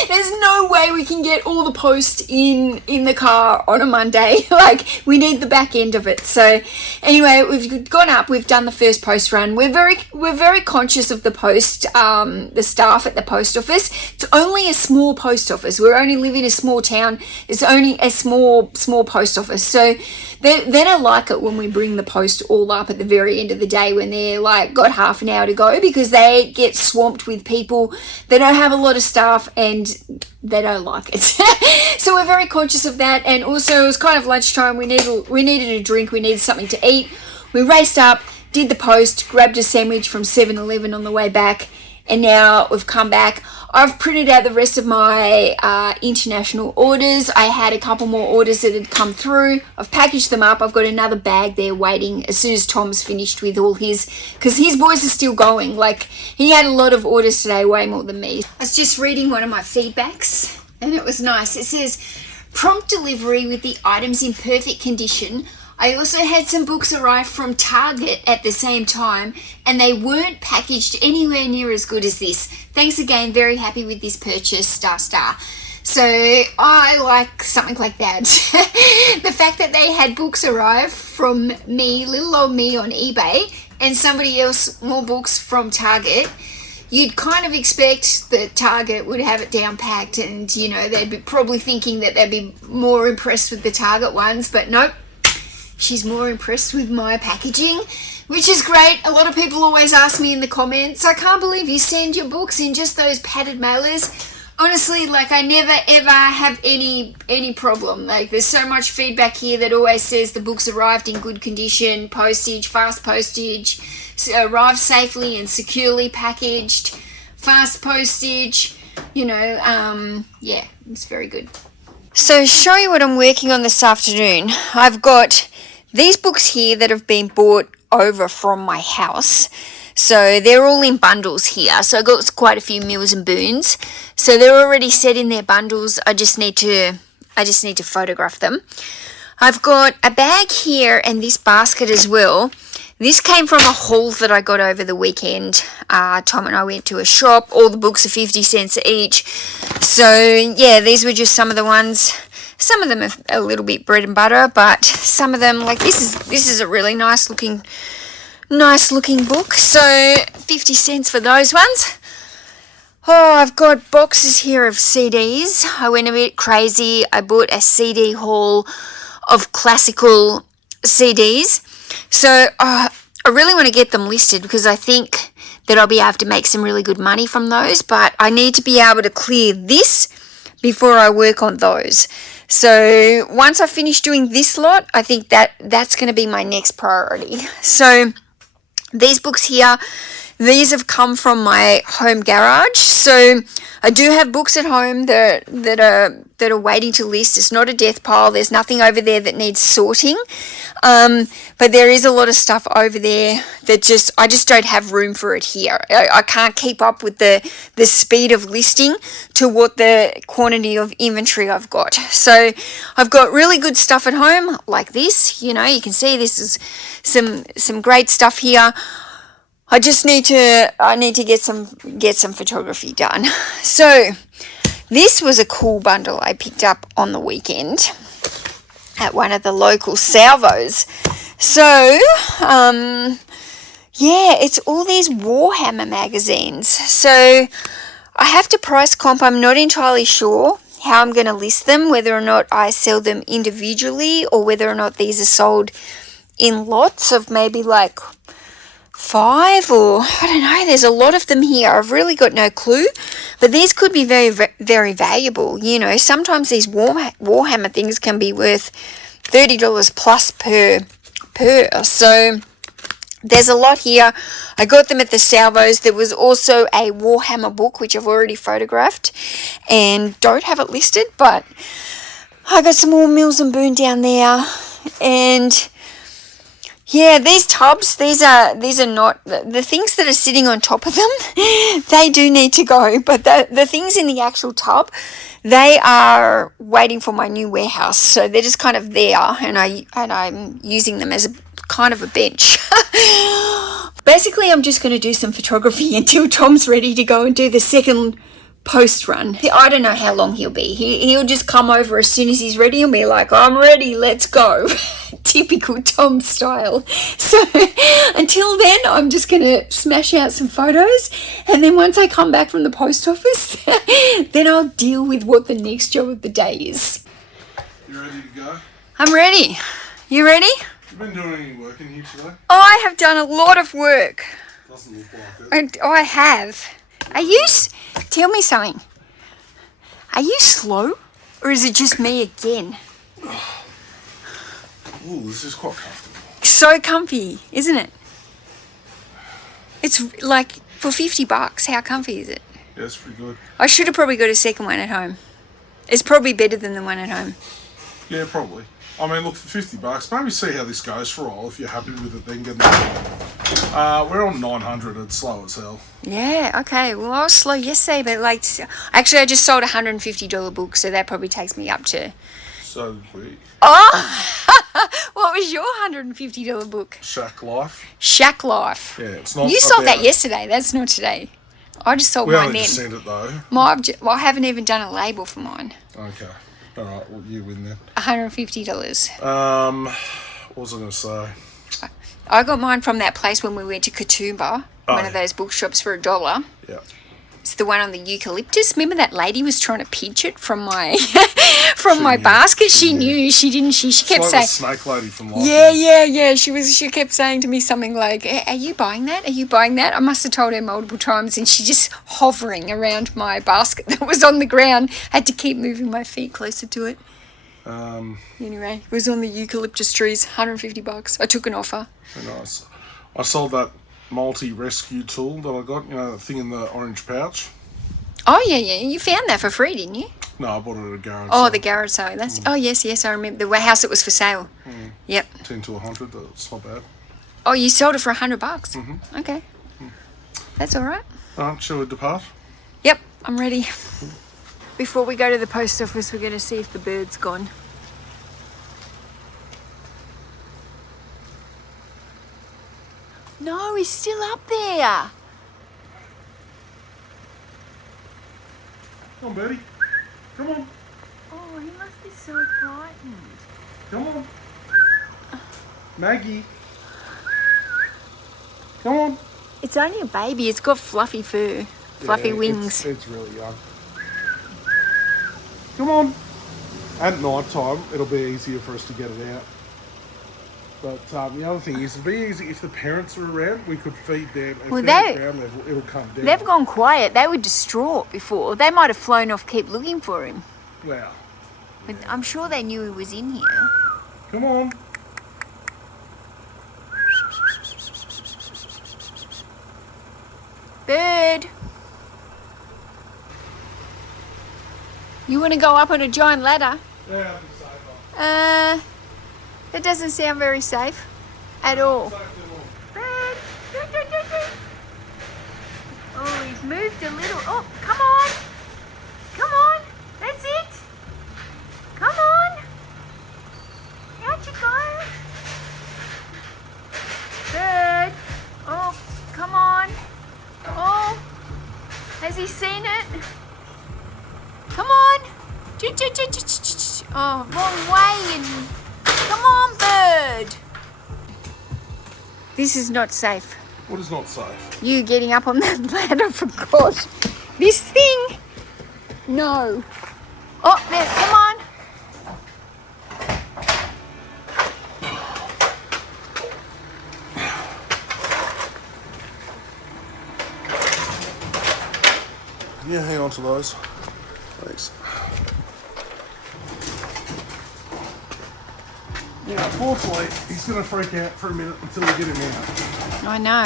There's no way we can get all the post in the car on a Monday. Like, we need the back end of it. So anyway, we've gone up. We've done the first post run. We're very conscious of the post, the staff at the post office. It's only a small post office. We're only living in a small town. It's only a small post office. So they don't like it when we bring the post all up at the very end of the day when they're like got half an hour to go, because they get swamped with people. They don't have a lot of staff and they don't like it. So we're very conscious of that. And also it was kind of lunchtime. We needed a drink. We needed something to eat. We raced up, did the post, grabbed a sandwich from 7-Eleven on the way back, and now we've come back. I've printed out the rest of my international orders. I had a couple more orders that had come through. I've packaged them up. I've got another bag there waiting as soon as Tom's finished with all his, because his boys are still going. Like, he had a lot of orders today, way more than me. I was just reading one of my feedbacks and it was nice. It says, prompt delivery with the items in perfect condition. I also had some books arrive from Target at the same time, and they weren't packaged anywhere near as good as this. Thanks again, very happy with this purchase, ***. So I like something like that. The fact that they had books arrive from me, little old me on eBay, and somebody else more books from Target, you'd kind of expect that Target would have it down packed, and you know, they'd be probably thinking that they'd be more impressed with the Target ones, but nope. She's more impressed with my packaging, which is great. A lot of people always ask me in the comments, I can't believe you send your books in just those padded mailers. Honestly, like, I never ever have any problem. Like, there's so much feedback here that always says the books arrived in good condition, postage, fast postage, arrived safely and securely packaged, fast postage, you know, yeah, it's very good. So show you what I'm working on this afternoon. I've got these books here that have been bought over from my house. So they're all in bundles here. So I got quite a few meals and boons. So they're already set in their bundles. I just need to photograph them. I've got a bag here and this basket as well. This came from a haul that I got over the weekend. Tom and I went to a shop. All the books are 50 cents each. So yeah, these were just some of the ones. Some of them are a little bit bread and butter, but some of them, like this is a really nice looking book. So 50 cents for those ones. Oh, I've got boxes here of CDs. I went a bit crazy. I bought a CD haul of classical CDs. So I really want to get them listed because I think that I'll be able to make some really good money from those, but I need to be able to clear this before I work on those. So once I finish doing this lot, I think that's going to be my next priority. So these books here, these have come from my home garage. So I do have books at home that are waiting to list. It's not a death pile. There's nothing over there that needs sorting. But there is a lot of stuff over there that I just don't have room for it here. I can't keep up with the speed of listing to what the quantity of inventory I've got. So I've got really good stuff at home like this. You know, you can see this is some great stuff here. I need to get some photography done. So this was a cool bundle I picked up on the weekend at one of the local salvos. So yeah, it's all these Warhammer magazines. So I have to price comp. I'm not entirely sure how I'm going to list them, whether or not I sell them individually or whether or not these are sold in lots of maybe like 5, or I don't know. There's a lot of them here. I've really got no clue, but these could be very, very valuable. You know, sometimes these Warhammer things can be worth $30 plus per. So there's a lot here. I got them at the Salvos. There was also a Warhammer book, which I've already photographed and don't have it listed, but I got some more Mills and Boon down there. And yeah, these tubs, these are not the things that are sitting on top of them. They do need to go, but the things in the actual tub, they are waiting for my new warehouse. So they're just kind of there, and I'm using them as a kind of a bench. Basically, I'm just going to do some photography until Tom's ready to go and do the second post run. I don't know how long he'll be. He'll just come over as soon as he's ready and be like, I'm ready, let's go. Typical Tom style. So until then, I'm just going to smash out some photos, and then once I come back from the post office, then I'll deal with what the next job of the day is. You ready to go? I'm ready. You ready? You've been doing any work in here today? I have done a lot of work. Doesn't look like it. I have. Tell me something. Are you slow? Or is it just me again? Ooh, this is quite comfortable. So comfy, isn't it? It's like for $50. How comfy is it? Yeah, it's pretty good. I should have probably got a second one at home. It's probably better than the one at home. Yeah, probably. I mean, look, for $50, maybe see how this goes for a while. If you're happy with it, then get another one. We're on 900. It's slow as hell. Yeah, okay. Well, I was slow yesterday, but like, actually, I just sold a $150 book, so that probably takes me up to. So we. Oh, what was your $150 book? Shack Life. Shack Life. Yeah, it's not. You sold that yesterday. That's not today. I just sold We mine only then. just sent it though. I haven't even done a label for mine. Okay. All right. Well, you win then. $150. What was I going to say? I got mine from that place when we went to Katoomba, one of yeah. those bookshops for $1. Yeah. It's the one on the eucalyptus. Remember that lady was trying to pinch it from my my basket? She knew. She didn't. She kept It's like saying, the snake lady from last Yeah. She kept saying to me something like, "Are you buying that? Are you buying that?" I must have told her multiple times, and she just hovering around my basket that was on the ground. I had to keep moving my feet closer to it. Anyway, it was on the eucalyptus trees. $150. I took an offer. Very nice. I sold that multi-rescue tool that I got, you know, that thing in the orange pouch. Oh yeah. You found that for free, didn't you? No, I bought it at a garage. Oh, sale. the garage sale. That's oh yes, I remember the warehouse that was for sale. Yep. 10 to 100. That's not bad. Oh, you sold it for $100. Okay, that's all right. All right, shall we depart? Yep, I'm ready. Before we go to the post office, we're going to see if the bird's gone. No, he's still up there. Come on, Betty. Come on. Oh, he must be so frightened. Come on. Maggie. Come on. It's only a baby. It's got fluffy fur, fluffy wings. It's really young. Come on. At night time, it'll be easier for us to get it out. But the other thing is, it'd be easy if the parents are around. We could feed them. If Well, they're at ground level, it'll come down. They've gone quiet. They were distraught before. They might have flown off, keep looking for him. Wow. But I'm sure they knew he was in here. Come on. Bird. You want to go up on a giant ladder? Yeah, I'll be safer. That doesn't sound very safe at all. Bird. Oh, he's moved a little. Oh, come on. Come on. That's it. Come on. Out you go. Bird. Oh, come on. Oh, has he seen it? Come on. Oh, wrong way. And come on, bird. This is not safe. What is not safe? You getting up on that ladder, for God. This thing. No. Oh, there. Come on. Yeah, hang on to those. Thanks. Yeah, unfortunately, he's going to freak out for a minute until we get him out. I know.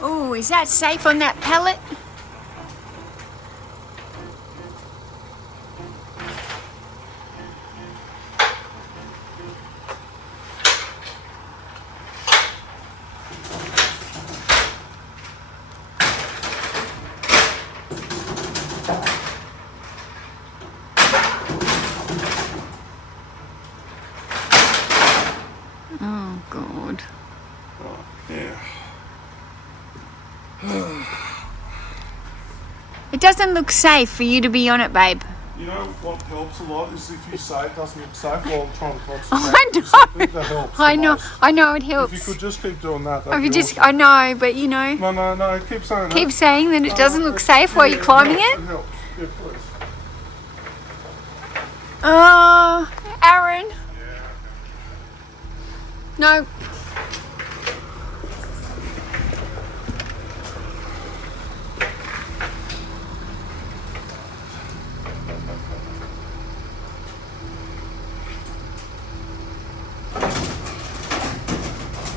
Oh, is that safe on that pallet? Oh, God. Oh, yeah. It doesn't look safe for you to be on it, babe. You know what helps a lot is if you say it doesn't look safe while I'm trying to concentrate. I know. I think that helps. I the know. most. I know it helps. If you could just keep doing that, If that'd you be just, awesome. I know, but you know, No, keep saying that. keep saying that it doesn't look safe while you're climbing it. It helps. Yeah, please. Oh, Aaron. No.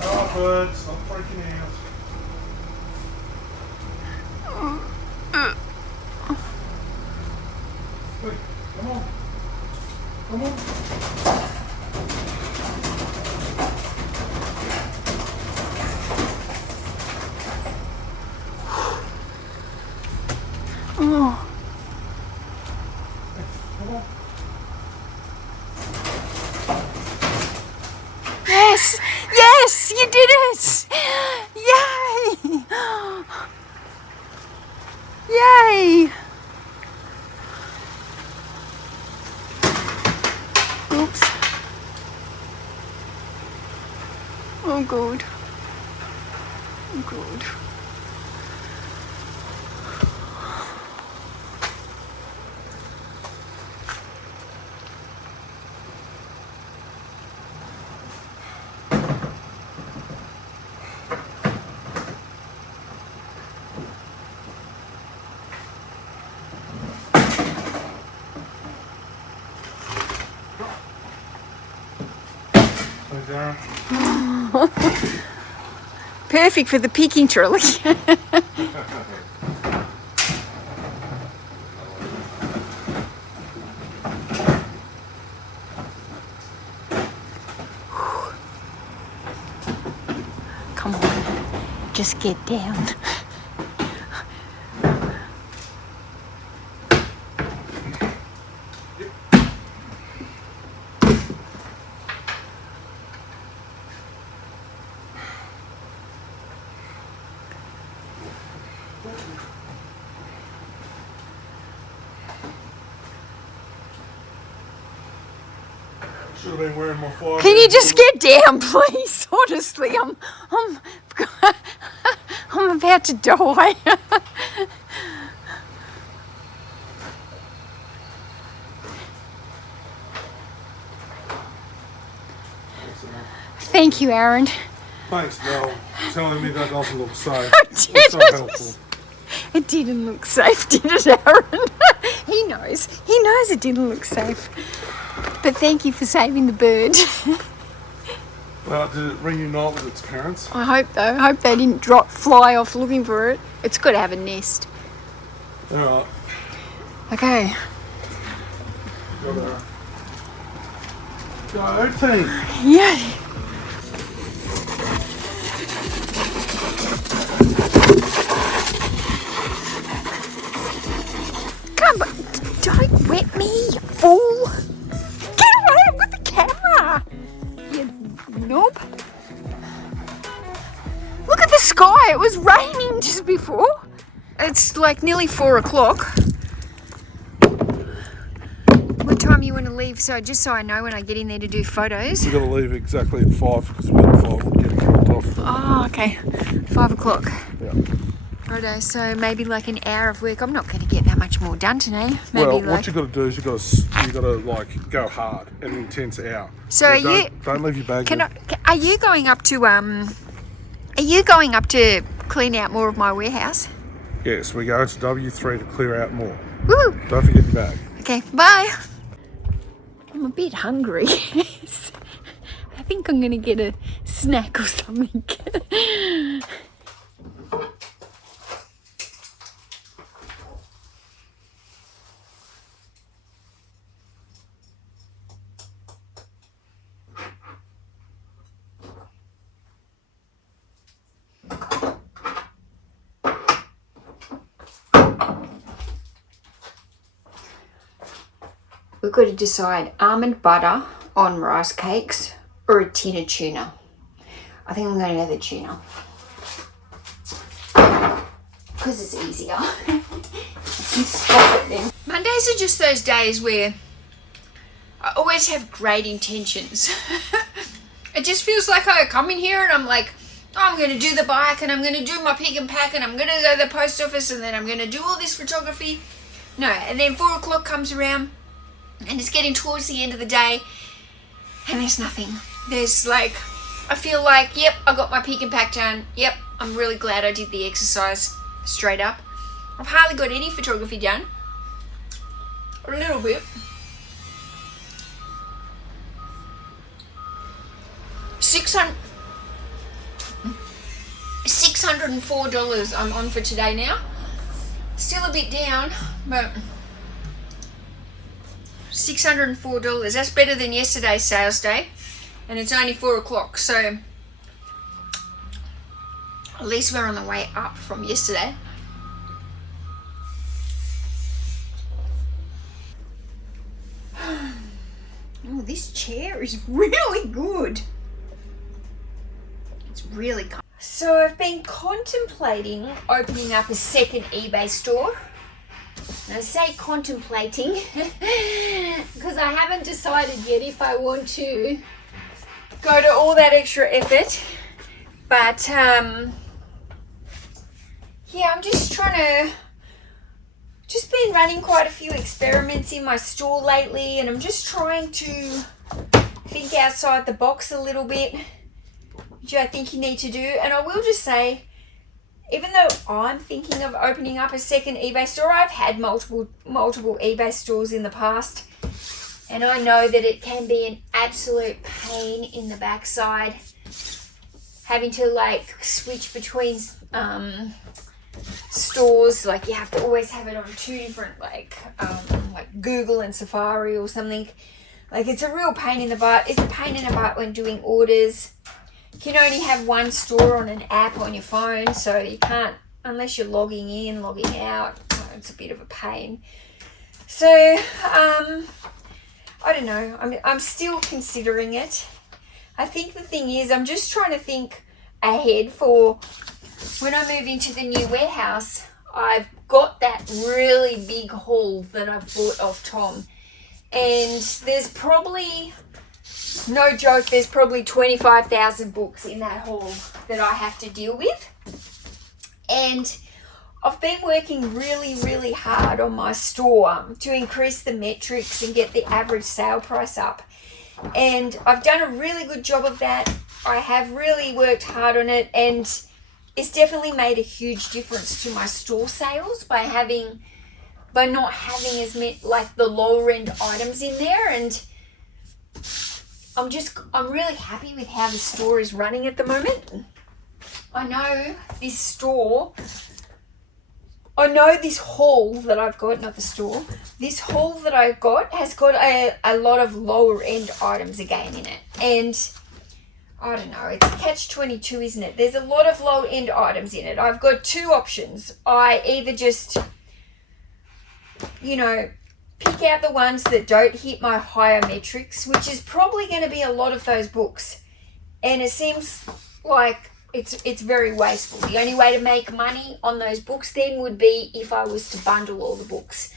Oh, bud, stop freaking out. Wait, come on. Come on. Oh. Come on. Yes. Yes, you did it. Yay. Yay. Oops. Oh, God. Oh, God. Thanks, Aaron. Perfect for the picking trolley. Come on, just get down. Should have been wearing my fire. Can you just get down, please? Honestly, I'm about to die. Thank you, Aaron. Thanks, Mel. Telling me that doesn't look safe. Did It's not it? helpful. It didn't look safe, did it, Aaron? He knows. He knows it didn't look safe. But thank you for saving the bird. Well, did it reunite with its parents? I hope though. I hope they didn't fly off looking for it. It's got to have a nest. Alright. Okay. Go team. Yeah. Come on, don't wet me, you fool. Get away, I've got the camera. You knob. Look at the sky, it was raining just before. It's like nearly 4 o'clock. What time are you you want to leave? So just so I know when I get in there to do photos. We've got to leave exactly at 5 because we're at 5 getting dropped off. Oh, okay. 5 o'clock. Yeah. Righto, so maybe like an hour of work. I'm not going to get that much more done today. Maybe Well, like... what you got to do is you got to like go hard and intense out. So are you? Don't leave your bag. Are you going up to Are you going up to clean out more of my warehouse? Yes, we're going to W3 to clear out more. Woo! Don't forget your bag. Okay, bye. I'm a bit hungry. I think I'm going to get a snack or something. We've got to decide almond butter on rice cakes or a tin of tuna. I think I'm going to go the tuna because it's easier. You can spot it then. Mondays are just those days where I always have great intentions. It just feels like I come in here and I'm like, oh, I'm going to do the bike and I'm going to do my pick and pack and I'm going to go to the post office and then I'm going to do all this photography. No, and then 4 o'clock comes around and it's getting towards the end of the day and there's nothing. There's like, I feel like, yep, I got my pick and pack done. Yep, I'm really glad I did the exercise straight up. I've hardly got any photography done. A little bit. $604 I'm on for today now. Still a bit down, but $604. That's better than yesterday's sales day, and it's only 4 o'clock. So at least we're on the way up from yesterday. Oh, this chair is really good. It's really cool. So I've been contemplating opening up a second eBay store. And I say contemplating because I haven't decided yet if I want to go to all that extra effort. But yeah, I'm just been running quite a few experiments in my store lately, and I'm just trying to think outside the box a little bit, which I think you need to do. And I will just say, even though I'm thinking of opening up a second eBay store, I've had multiple eBay stores in the past, and I know that it can be an absolute pain in the backside having to like switch between stores. Like you have to always have it on 2 different like Google and Safari or something. Like it's a real pain in the butt. It's a pain in the butt when doing orders. You can only have one store on an app on your phone, so you can't, unless you're logging in, logging out. It's a bit of a pain. So, I don't know. I'm still considering it. I think the thing is, I'm just trying to think ahead for when I move into the new warehouse. I've got that really big haul that I've bought off Thom, and there's probably, no joke, there's probably 25,000 books in that haul that I have to deal with. And I've been working really, really hard on my store to increase the metrics and get the average sale price up. And I've done a really good job of that. I have really worked hard on it, and it's definitely made a huge difference to my store sales by not having as many, like the lower end items in there. And I'm really happy with how the store is running at the moment. I know this haul that I've got, not the store, this haul that I've got has got a lot of lower end items again in it. And I don't know, it's a catch-22, isn't it? There's a lot of low end items in it. I've got 2 options. I either just, pick out the ones that don't hit my higher metrics, which is probably going to be a lot of those books. And it seems like it's very wasteful. The only way to make money on those books then would be if I was to bundle all the books.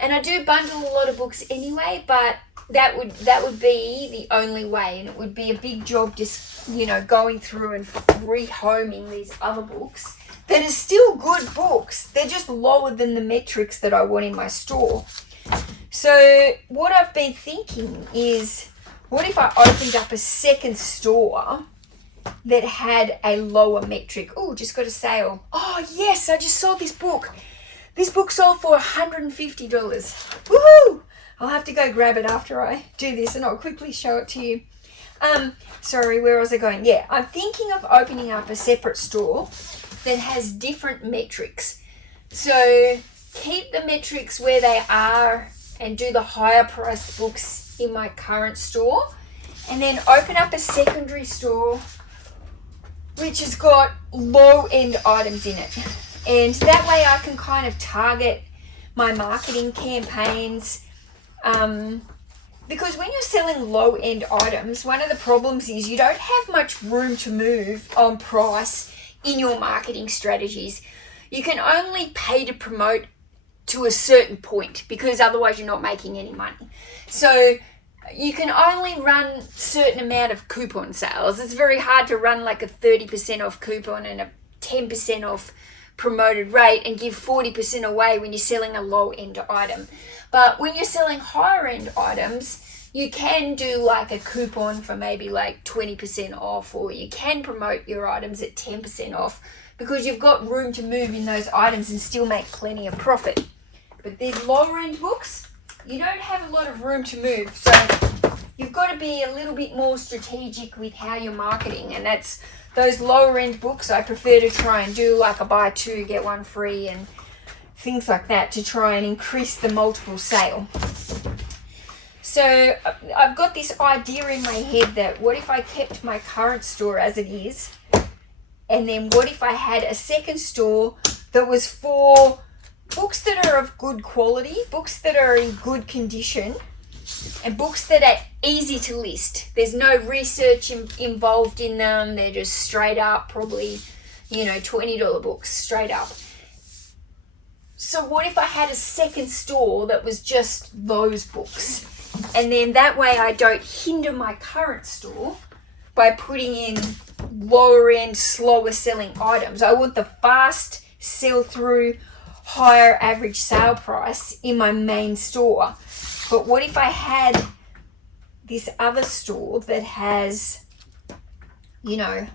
And I do bundle a lot of books anyway, but that would be the only way, and it would be a big job just, you know, going through and rehoming these other books that are still good books. They're just lower than the metrics that I want in my store. So what I've been thinking is, what if I opened up a second store that had a lower metric? Oh, just got a sale. Oh yes, I just sold this book. This book sold for $150. Woohoo! I'll have to go grab it after I do this, and I'll quickly show it to you. Sorry, where was I going? Yeah, I'm thinking of opening up a separate store that has different metrics. So keep the metrics where they are and do the higher priced books in my current store, and then open up a secondary store which has got low end items in it. And that way I can kind of target my marketing campaigns. Because when you're selling low end items, one of the problems is you don't have much room to move on price in your marketing strategies. You can only pay to promote to a certain point, because otherwise you're not making any money. So you can only run a certain amount of coupon sales. It's very hard to run like a 30% off coupon and a 10% off promoted rate and give 40% away when you're selling a low end item. But when you're selling higher end items, you can do like a coupon for maybe like 20% off, or you can promote your items at 10% off, because you've got room to move in those items and still make plenty of profit. But these lower end books, you don't have a lot of room to move. So you've got to be a little bit more strategic with how you're marketing. And that's those lower end books, I prefer to try and do like a buy two, get one free and things like that, to try and increase the multiple sale. So I've got this idea in my head that what if I kept my current store as it is, and then what if I had a second store that was for books that are of good quality, books that are in good condition, and books that are easy to list. There's no research involved in them. They're just straight up, probably, you know, $20 books straight up. So what if I had a second store that was just those books? And then that way I don't hinder my current store by putting in lower end, slower selling items. I want the fast sell through, higher average sale price in my main store. But what if I had this other store that has, you know,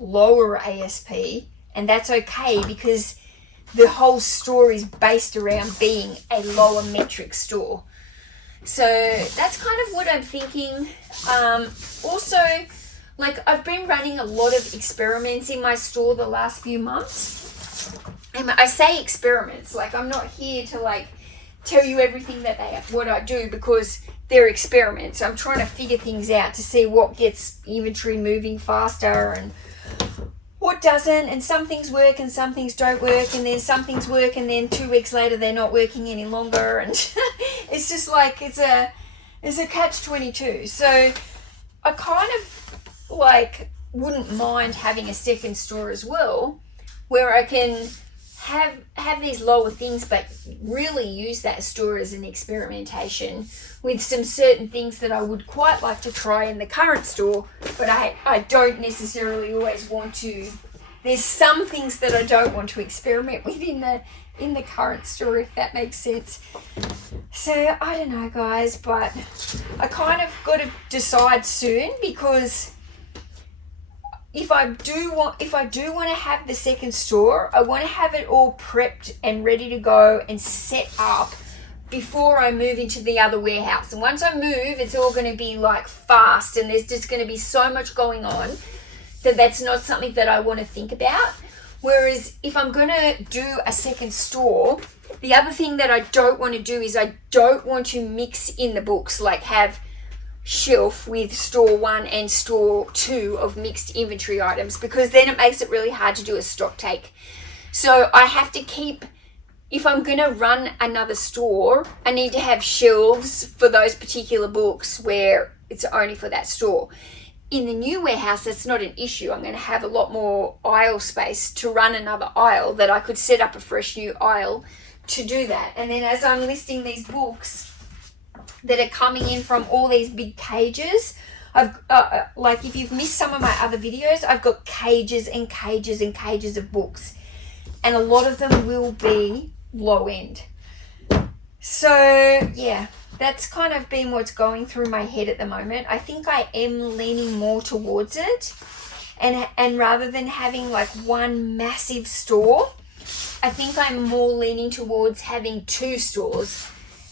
lower ASP, and that's okay because the whole store is based around being a lower metric store. So that's kind of what I'm thinking. Also, like, I've been running a lot of experiments in my store the last few months. And I say experiments, like, I'm not here to like tell you everything that what I do, because they're experiments. I'm trying to figure things out to see what gets inventory moving faster and what doesn't, and some things work and some things don't work, and then some things work and then 2 weeks later they're not working any longer, and it's just like it's a catch-22. So I kind of like wouldn't mind having a second store as well, where I can have these lower things, but really use that store as an experimentation with some certain things that I would quite like to try in the current store, but I don't necessarily always want to. There's some things that I don't want to experiment with in the current store, if that makes sense. So I don't know, guys, but I kind of got to decide soon, because if I do want to have the second store, I want to have it all prepped and ready to go and set up before I move into the other warehouse. And once I move, it's all going to be like fast, and there's just going to be so much going on that that's not something that I want to think about. Whereas if I'm going to do a second store, the other thing that I don't want to do is I don't want to mix in the books, like have shelf with store 1 and store 2 of mixed inventory items, because then it makes it really hard to do a stock take. So I have to keep, if I'm going to run another store, I need to have shelves for those particular books where it's only for that store. In the new warehouse, that's not an issue. I'm going to have a lot more aisle space to run another aisle, that I could set up a fresh new aisle to do that. And then as I'm listing these books that are coming in from all these big cages, I've like if you've missed some of my other videos, I've got cages and cages and cages of books, and a lot of them will be low end. So yeah, that's kind of been what's going through my head at the moment. I think I am leaning more towards it, and rather than having like one massive store, I think I'm more leaning towards having 2 stores.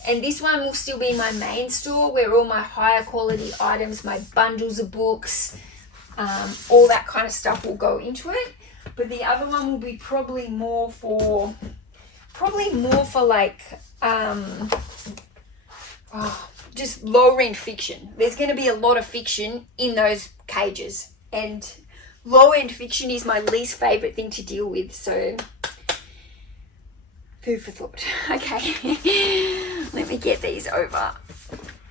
And this one will still be my main store where all my higher quality items, my bundles of books, all that kind of stuff will go into it. But the other one will be probably more for like just low end fiction. There's going to be a lot of fiction in those cages, and low end fiction is my least favorite thing to deal with. So food for thought. Okay, let me get these over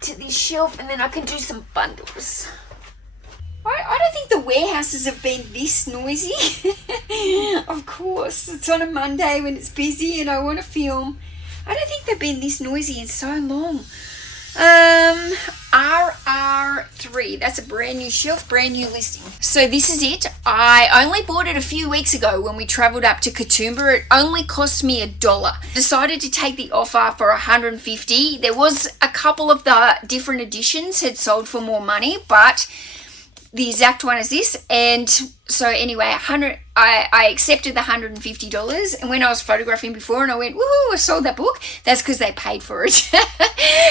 to this shelf and then I can do some bundles. I don't think the warehouses have been this noisy. Of course, it's on a Monday when it's busy and I want to film. I don't think they've been this noisy in so long. RR3, that's a brand new shelf, brand new listing. So this is it. I only bought it a few weeks ago when we traveled up to Katoomba. It only cost me $1. Decided to take the offer for $150. There was a couple of the different editions had sold for more money, but the exact one is this. And so anyway, I accepted the $150, and when I was photographing before and I went, woohoo, I sold that book, that's because they paid for it.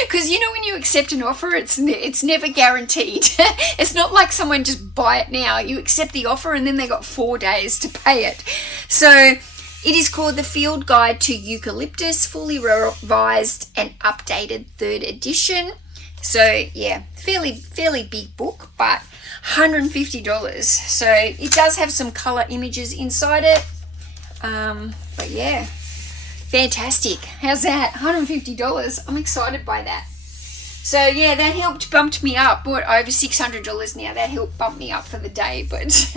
Because you know, when you accept an offer, it's never guaranteed. It's not like someone just buy it now. You accept the offer and then they got 4 days to pay it. So it is called The Field Guide to Eucalyptus, fully revised and updated 3rd edition. So yeah, fairly big book, but $150. So it does have some color images inside it, but yeah, fantastic. How's that? $150. I'm excited by that. So yeah, that helped bumped me up. Bought over $600 now. That helped bump me up for the day. But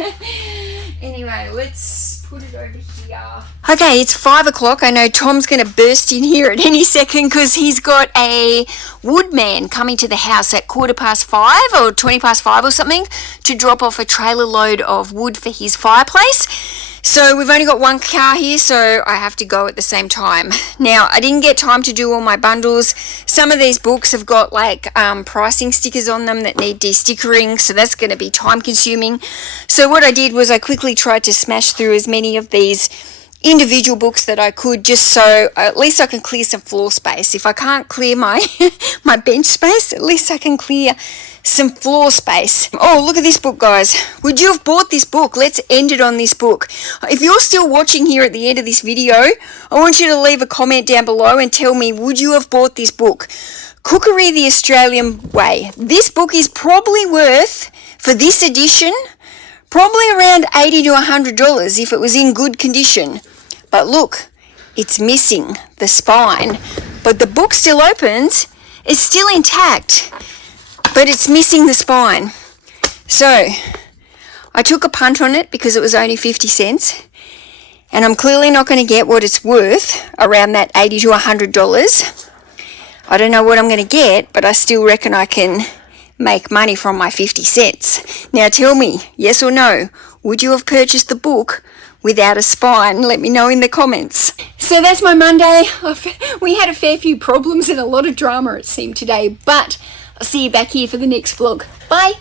anyway, let's put it over here. Okay, it's 5 o'clock. I know Tom's going to burst in here at any second because he's got a woodman coming to the house at 5:15 or 5:20 or something to drop off a trailer load of wood for his fireplace. So we've only got one car here, so I have to go at the same time. Now, I didn't get time to do all my bundles. Some of these books have got like pricing stickers on them that need de-stickering, so that's going to be time consuming. So what I did was I quickly tried to smash through as many of these individual books that I could, just so at least I can clear some floor space. If I can't clear my my bench space, at least I can clear some floor space. Oh, look at this book, guys. Would you have bought this book? Let's end it on this book. If you're still watching here at the end of this video, I want you to leave a comment down below and tell me, would you have bought this book? Cookery the Australian Way. This book is probably worth, for this edition, probably around $80 to $100 if it was in good condition. But look, it's missing the spine. But the book still opens. It's still intact, but it's missing the spine. So I took a punt on it because it was only 50 cents. And I'm clearly not going to get what it's worth, around that $80 to $100. I don't know what I'm going to get, but I still reckon I can make money from my 50 cents. Now tell me, yes or no, would you have purchased the book without a spine? Let me know in the comments. So that's my Monday. We had a fair few problems and a lot of drama, it seemed, today, but I'll see you back here for the next vlog. Bye.